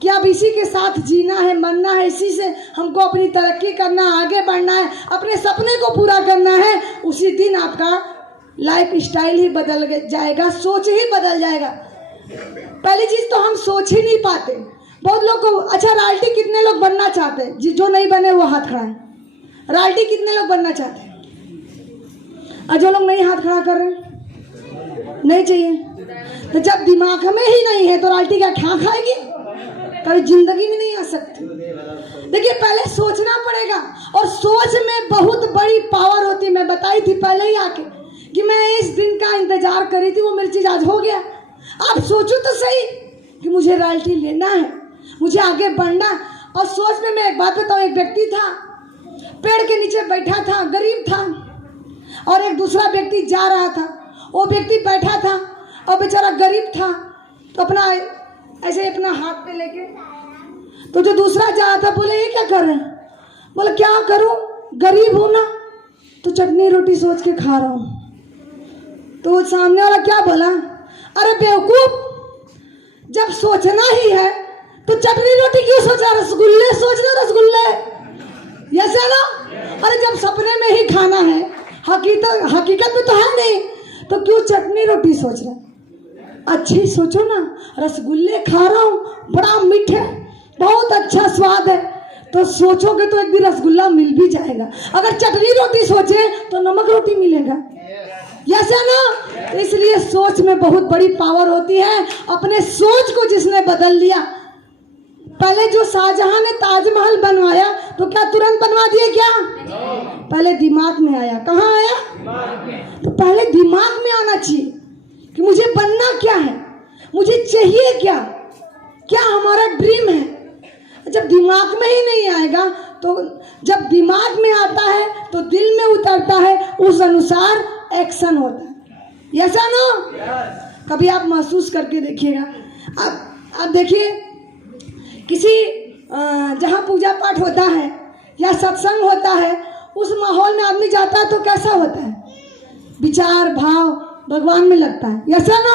कि अब इसी के साथ जीना है, मरना है, इसी से हमको अपनी तरक्की करना, आगे बढ़ना है, अपने सपने को पूरा करना है, उसी दिन आपका लाइफ स्टाइल ही बदल जाएगा, सोच ही बदल जाएगा। पहली चीज तो हम सोच ही नहीं पाते। बहुत लोग को, अच्छा रॉयल्टी कितने लोग बनना चाहते हैं? जो नहीं बने वो हाथ खड़ा है। रॉयल्टी कितने लोग बनना चाहते हैं? और जो लोग नहीं हाथ खड़ा कर रहे हैं, नहीं चाहिए। तो जब दिमाग में ही नहीं है तो रॉयल्टी क्या खा खाएगी? कभी जिंदगी में नहीं आ सकती। देखिए पहले सोचना पड़ेगा, और सोच में बहुत बड़ी पावर होती है। मैं बताई थी पहले ही आके कि मैं इस दिन का इंतजार करी थी, वो मेरी चीज आज हो गया। आप सोचो तो सही कि मुझे रॉयल्टी लेना है, मुझे आगे बढ़ना। और सोच में मैं एक बात बताऊं, एक व्यक्ति था, पेड़ के नीचे बैठा था, गरीब था, और एक दूसरा व्यक्ति जा रहा था। वो व्यक्ति बैठा था और बेचारा गरीब था, तो अपना ऐसे अपना हाथ पे लेके, तो जो दूसरा जा रहा था बोले ये क्या कर रहे हैं? बोले क्या करूं, गरीब हूं ना, तो चटनी रोटी सोच के खा रहा हूं। तो वो सामने वाला क्या बोला? अरे बेवकूफ, जब सोचना ही है तो चटनी रोटी क्यों सोचा, रसगुल्ले सोच लो, रसगुल्ले। ऐसा ना। अरे जब सपने में ही खाना है, हकीकत में तो है नहीं, तो क्यों चटनी रोटी सोच रहे? अच्छी सोचो ना, रसगुल्ले खा रहा हूँ, बड़ा मीठे, बहुत अच्छा स्वाद है, तो सोचोगे तो एक दिन रसगुल्ला मिल भी जाएगा। अगर चटनी रोटी सोचे तो नमक रोटी मिलेगा। ऐसा ना। इसलिए सोच में बहुत बड़ी पावर होती है। अपने सोच को जिसने बदल दिया, पहले जो शाहजहां ने ताजमहल बनवाया तो क्या तुरंत बनवा दिए क्या? पहले दिमाग में आया। कहाँ आया? तो पहले दिमाग में आना चाहिए कि मुझे बनना क्या है, मुझे चाहिए क्या, क्या हमारा ड्रीम है। जब दिमाग में ही नहीं आएगा, तो जब दिमाग में आता है तो दिल में उतरता है, उस अनुसार एक्शन होता है। ऐसा ना। कभी आप महसूस करके देखिएगा। आप देखिए किसी जहाँ पूजा पाठ होता है या सत्संग होता है, उस माहौल में आदमी जाता है तो कैसा होता है? विचार भाव भगवान में लगता है। ऐसा ना।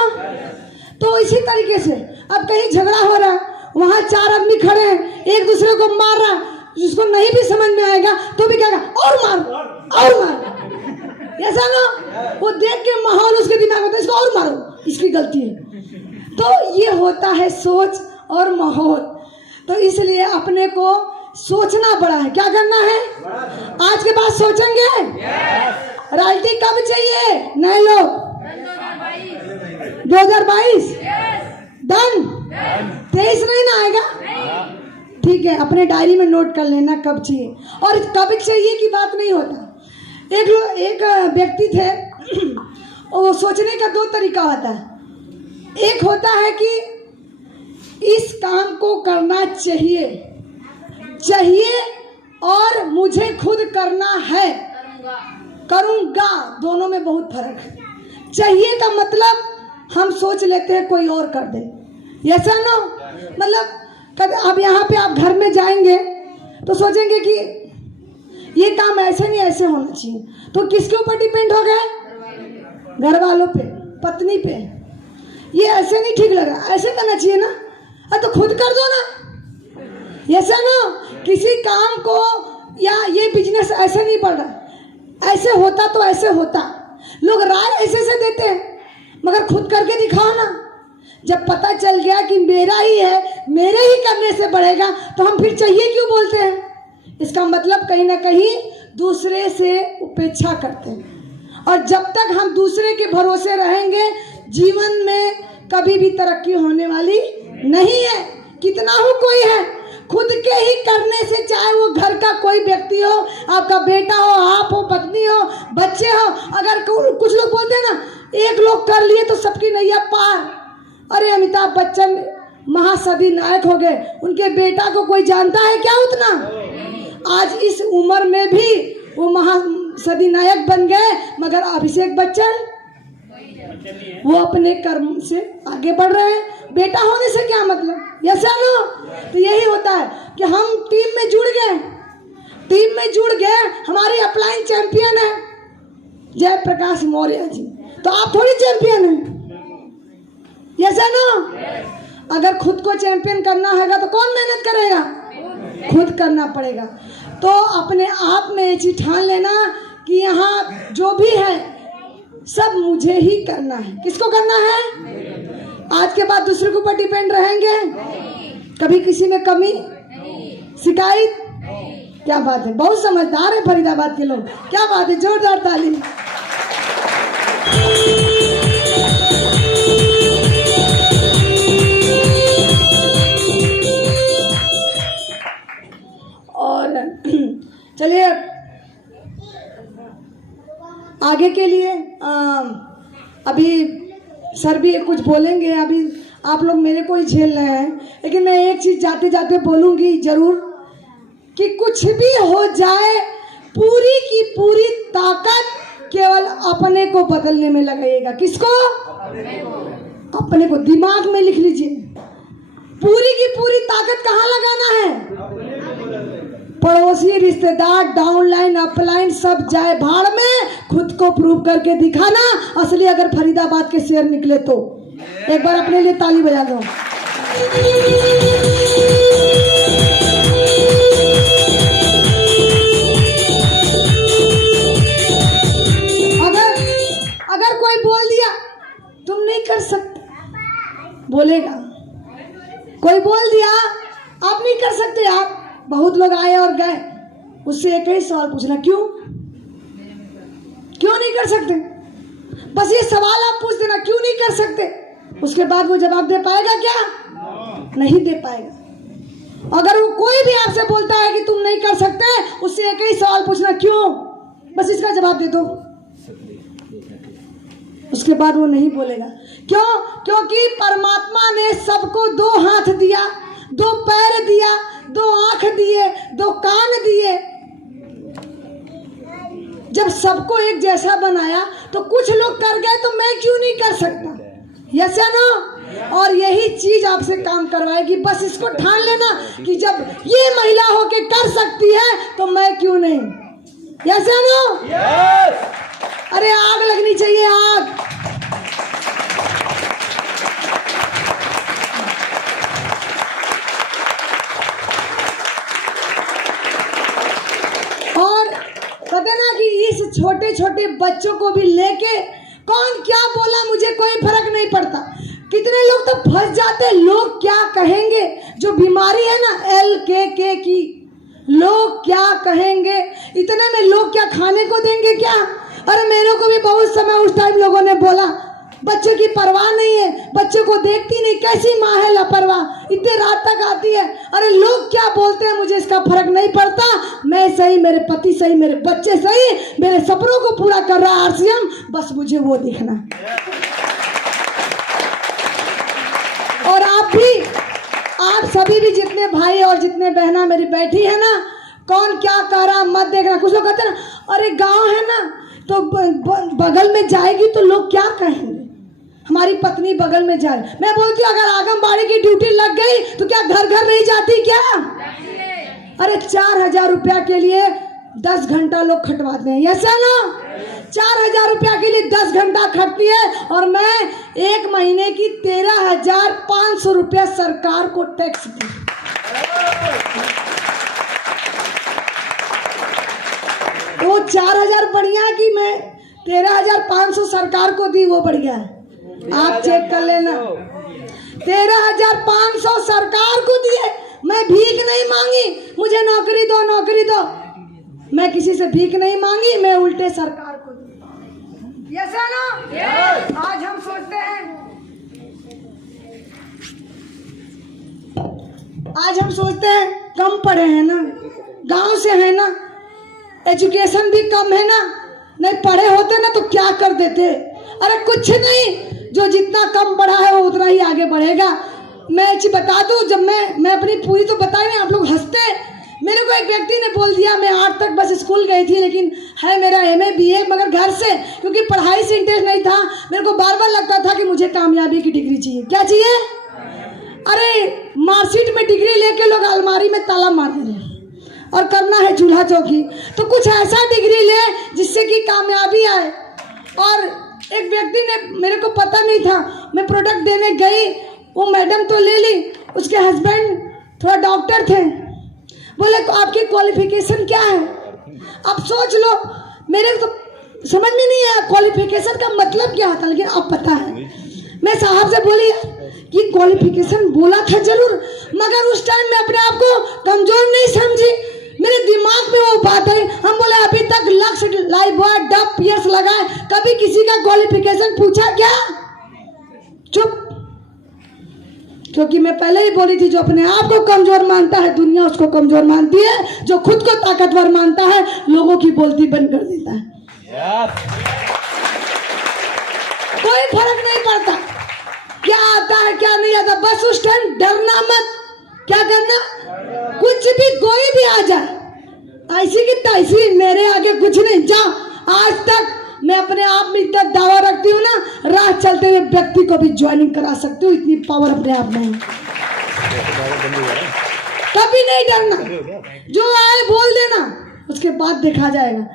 तो इसी तरीके से अब कहीं झगड़ा हो रहा है, वहां चार आदमी खड़े हैं, एक दूसरे को मार रहा, जिसको नहीं भी समझ में आएगा तो भी कहेगा और मार और मार। ऐसा ना। वो देख के माहौल उसके दिमाग में, इसको और मारो, इसकी गलती है। तो ये होता है सोच और माहौल। तो इसलिए अपने को सोचना बड़ा है। क्या करना है? आज के बाद सोचेंगे रॉयल्टी कब चाहिए? नए लोग 2022 डन। 23 नहीं ना आएगा? ठीक है, अपने डायरी में नोट कर लेना कब चाहिए। और कब चाहिए की बात नहीं होता। एक व्यक्ति थे, वो सोचने का दो तरीका होता है। एक होता है कि इस काम को करना चाहिए और मुझे खुद करना है, करूंगा। दोनों में बहुत फर्क है। चाहिए का मतलब हम सोच लेते हैं कोई और कर दे। ऐसा ना। मतलब अब यहाँ पे आप घर में जाएंगे तो सोचेंगे कि ये काम ऐसे नहीं ऐसे होना चाहिए, तो किसके ऊपर डिपेंड हो गए? घर वालों पे, पत्नी पे। ये ऐसे नहीं ठीक लगा, ऐसे करना चाहिए ना, तो खुद कर दो ना। ऐसा ना। किसी काम को या ये बिजनेस ऐसे नहीं बढ़ रहा, ऐसे होता तो ऐसे होता। लोग राय ऐसे से देते हैं, मगर खुद करके दिखाओ ना। जब पता चल गया कि मेरा ही है, मेरे ही करने से बढ़ेगा, तो हम फिर चाहिए क्यों बोलते हैं? इसका मतलब कहीं ना कहीं दूसरे से उपेक्षा करते हैं। और जब तक हम दूसरे के भरोसे रहेंगे, जीवन में कभी भी तरक्की होने वाली नहीं है। कितना हो कोई है, खुद के ही करने से, चाहे वो घर का कोई व्यक्ति हो, आपका बेटा हो, आप हो, पत्नी हो, बच्चे हो। अगर कुछ लोग बोलते हैं ना, एक लोग कर लिए तो सबकी नैया पार। अरे अमिताभ बच्चन महासदी नायक हो गए, उनके बेटा को कोई जानता है क्या उतना? आज इस उम्र में भी वो महासदी नायक बन गए, मगर अभिषेक बच्चन वो अपने कर्म से आगे बढ़ रहे हैं। बेटा होने से क्या मतलब, यस या नो? तो यही होता है कि हम टीम में जुड़ गए, हमारी अपलाइन चैंपियन है जयप्रकाश मौर्य जी, तो आप थोड़ी चैंपियन हैं, यस या नो? अगर खुद को चैंपियन करना होगा तो कौन मेहनत करेगा? खुद करना पड़ेगा। तो अपने आप में ये चीज ठान लेना कि यहाँ जो भी है सब मुझे ही करना है। किसको करना है? आज के बाद दूसरे के ऊपर डिपेंड रहेंगे? कभी किसी में कमी, शिकायत? क्या बात है, बहुत समझदार है फरीदाबाद के लोग, क्या बात है, जोरदार ताली। और चलिए आगे के लिए अभी सर भी कुछ बोलेंगे, अभी आप लोग मेरे को ही झेल रहे हैं, लेकिन मैं एक चीज जाते जाते बोलूंगी जरूर कि कुछ भी हो जाए, पूरी की पूरी ताकत केवल अपने को बदलने में लगाइएगा। किसको? अपने को। दिमाग में लिख लीजिए, पूरी की पूरी ताकत कहाँ लगाना है? पड़ोसी, रिश्तेदार, डाउनलाइन, अपलाइन सब जाए भाड़ में, खुद को प्रूव करके दिखाना असली। अगर फरीदाबाद के शेर निकले तो एक बार अपने लिए ताली बजा दो। अगर कोई बोल दिया तुम नहीं कर सकते, बोलेगा, कोई बोल दिया आप नहीं कर सकते, आप बहुत लोग आए और गए, उससे एक ही सवाल पूछना, क्यों नहीं कर सकते? बस ये सवाल आप पूछ देना, क्यों नहीं कर सकते? उसके बाद वो जवाब दे पाएगा क्या? नहीं दे पाएगा। अगर वो कोई भी आपसे बोलता है कि तुम नहीं कर सकते, उससे एक ही सवाल पूछना, क्यों? बस इसका जवाब दे दो, उसके बाद वो नहीं बोलेगा। क्यों? क्योंकि परमात्मा ने सबको दो हाथ दिया, दो पैर दिया, दो आंख दिए, दो कान दिए। जब सबको एक जैसा बनाया तो कुछ लोग कर गए, तो मैं क्यों नहीं कर सकता? यस या नो? और यही चीज आपसे काम करवाएगी। बस इसको ठान लेना कि जब ये महिला होके कर सकती है तो मैं क्यों नहीं? यस या नो? अरे आग लगनी चाहिए, आग। पता ना कि इस छोटे छोटे बच्चों को भी लेके कौन क्या बोला मुझे कोई फर्क नहीं पड़ता। कितने लोग तो फंस जाते, लोग क्या कहेंगे। जो बीमारी है ना LKK की, लोग क्या कहेंगे, इतने में लोग क्या खाने को देंगे क्या? अरे मेरे को भी बहुत समय उस टाइम लोगों ने बोला बच्चे की परवाह नहीं है, बच्चे को देखती नहीं, कैसी माँ है लापरवाह, इतने रात तक आती है। अरे लोग क्या बोलते हैं मुझे इसका फर्क नहीं पड़ता, मैं सही, मेरे पति सही, मेरे बच्चे सही, मेरे सपनों को पूरा कर रहा है RCM, बस मुझे वो दिखना। और आप सभी भी जितने भाई और जितने बहना मेरी बैठी है ना, कौन क्या कह रहा मत देखना। कुछ लोग कहते हैं ना, अरे गाँव है ना तो बगल में जाएगी तो लोग क्या कहेंगे, हमारी पत्नी बगल में जाए। मैं बोलती हूँ अगर आंगनबाड़ी की ड्यूटी लग गई तो क्या घर घर नहीं जाती क्या? अरे 4,000 रुपया के लिए 10 घंटा लोग खटवाते हैं, यस ना? 4,000 रुपया के लिए 10 घंटा खटती है, और मैं एक महीने की 13,500 रुपया सरकार को टैक्स दी। वो 4,000 बढ़िया कि मैं 13,500 सरकार को दी, वो बढ़िया है। आप चेक कर लेना, 13,500 सरकार को दिए। मैं भीख नहीं मांगी, मुझे नौकरी दो, नौकरी दो। मैं किसी से भीख नहीं मांगी, मैं उल्टे सरकार को दी। यस या नो? आज हम सोचते हैं, कम पढ़े हैं ना, गांव से है ना, एजुकेशन भी कम है ना, नहीं पढ़े होते ना तो क्या कर देते। अरे कुछ नहीं, जो जितना कम पढ़ा है वो उतना ही आगे बढ़ेगा। मैं एक चीज बता दूं, जब मैं अपनी पूरी तो बताई नहीं, आप लोग हंसते। मेरे को एक व्यक्ति ने बोल दिया, मैं 8 तक बस स्कूल गई थी, लेकिन है मेरा MA BA, मगर घर से, क्योंकि पढ़ाई से इंटरेस्ट नहीं था। मेरे को बार बार लगता था कि मुझे कामयाबी की डिग्री चाहिए। क्या चाहिए? अरे मार्कशीट में डिग्री लेके लोग अलमारी में ताला मार दे रहे हैं और करना है चूल्हा चौकी। तो कुछ ऐसा डिग्री ले जिससे कि कामयाबी आए। और एक व्यक्ति ने, मेरे को पता नहीं था, मैं प्रोडक्ट देने गई, वो मैडम तो ले ली, उसके हस्बैंड थोड़ा डॉक्टर थे, बोले तो आपकी क्वालिफिकेशन क्या है? अब सोच लो, मेरे तो समझ में नहीं आया क्वालिफिकेशन का मतलब क्या होता, लेकिन अब पता है। मैं साहब से बोली कि क्वालिफिकेशन बोला था जरूर, मगर उस टाइम में अपने आप को कमजोर नहीं समझी, मेरे दिमाग में वो बात है। हम बोले अभी तक लक्ष्य, लाइफ बॉय, डब, पियर्स लगाए, कभी किसी का क्वालिफिकेशन पूछा क्या? चुप। क्योंकि मैं पहले ही बोली थी, जो अपने आप को कमजोर मानता है दुनिया उसको कमजोर मानती है, जो खुद को ताकतवर मानता है लोगों की बोलती बंद कर देता है। कोई फर्क नहीं पड़ता क्या आता है क्या नहीं आता, बस उस टाइम डरना मत। क्या करना? कुछ भी, कोई भी आ जाए, ऐसी की तैसी, मेरे आगे कुछ नहीं। जा, आज तक मैं अपने आप में इतना दावा रखती हूँ ना, राह चलते हुए व्यक्ति को भी ज्वाइनिंग करा सकती हूँ, इतनी पावर अपने आप में है। कभी नहीं डरना, जो आए बोल देना, उसके बाद देखा जाएगा।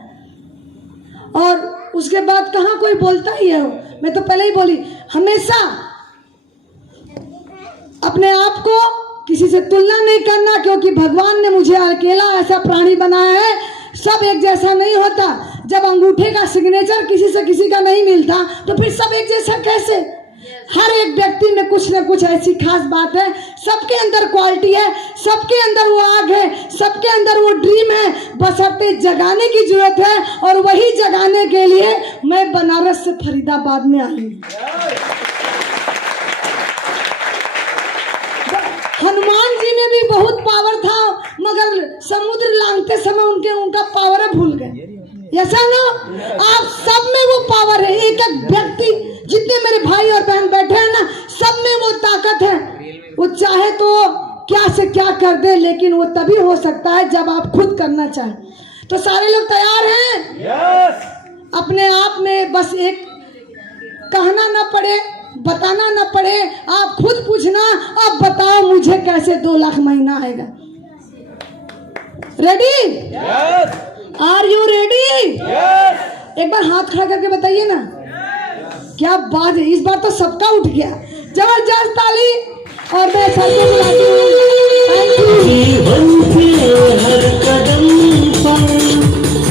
और उसके बाद कहाँ कोई बोलता ही है। मैं तो पहले ही बोली, हमेशा अपने आप को किसी से तुलना नहीं करना, क्योंकि भगवान ने मुझे अकेला ऐसा प्राणी बनाया है, सब एक जैसा नहीं होता। जब अंगूठे का सिग्नेचर किसी से किसी का नहीं मिलता तो फिर सब एक जैसा कैसे? हर एक व्यक्ति में कुछ न कुछ ऐसी खास बात है, सबके अंदर क्वालिटी है, सबके अंदर वो आग है, सबके अंदर वो ड्रीम है, बशर्ते जगाने की जरूरत है। और वही जगाने के लिए मैं बनारस से फरीदाबाद में आई। हनुमान जी में भी बहुत पावर था, मगर समुद्र लांघते समय उनका पावर भूल गए। ऐसा ना, आप सब में वो पावर है। एक एक व्यक्ति, जितने मेरे भाई और बहन बैठे हैं ना, सब में वो ताकत है। वो चाहे तो क्या से क्या कर दे, लेकिन वो तभी हो सकता है जब आप खुद करना चाहें। तो सारे लोग तैयार हैं? yes! अपने आप में बस एक कहना ना पड़े, बताना ना पड़े, आप खुद पूछना, अब बताओ मुझे कैसे 2 लाख महीना आएगा। रेडी? Are you ready? एक बार हाथ खड़ा करके बताइए ना। क्या बात है, इस बार तो सबका उठ गया। जबरदस्त ताली। और मैं सबको बुलाती हूँ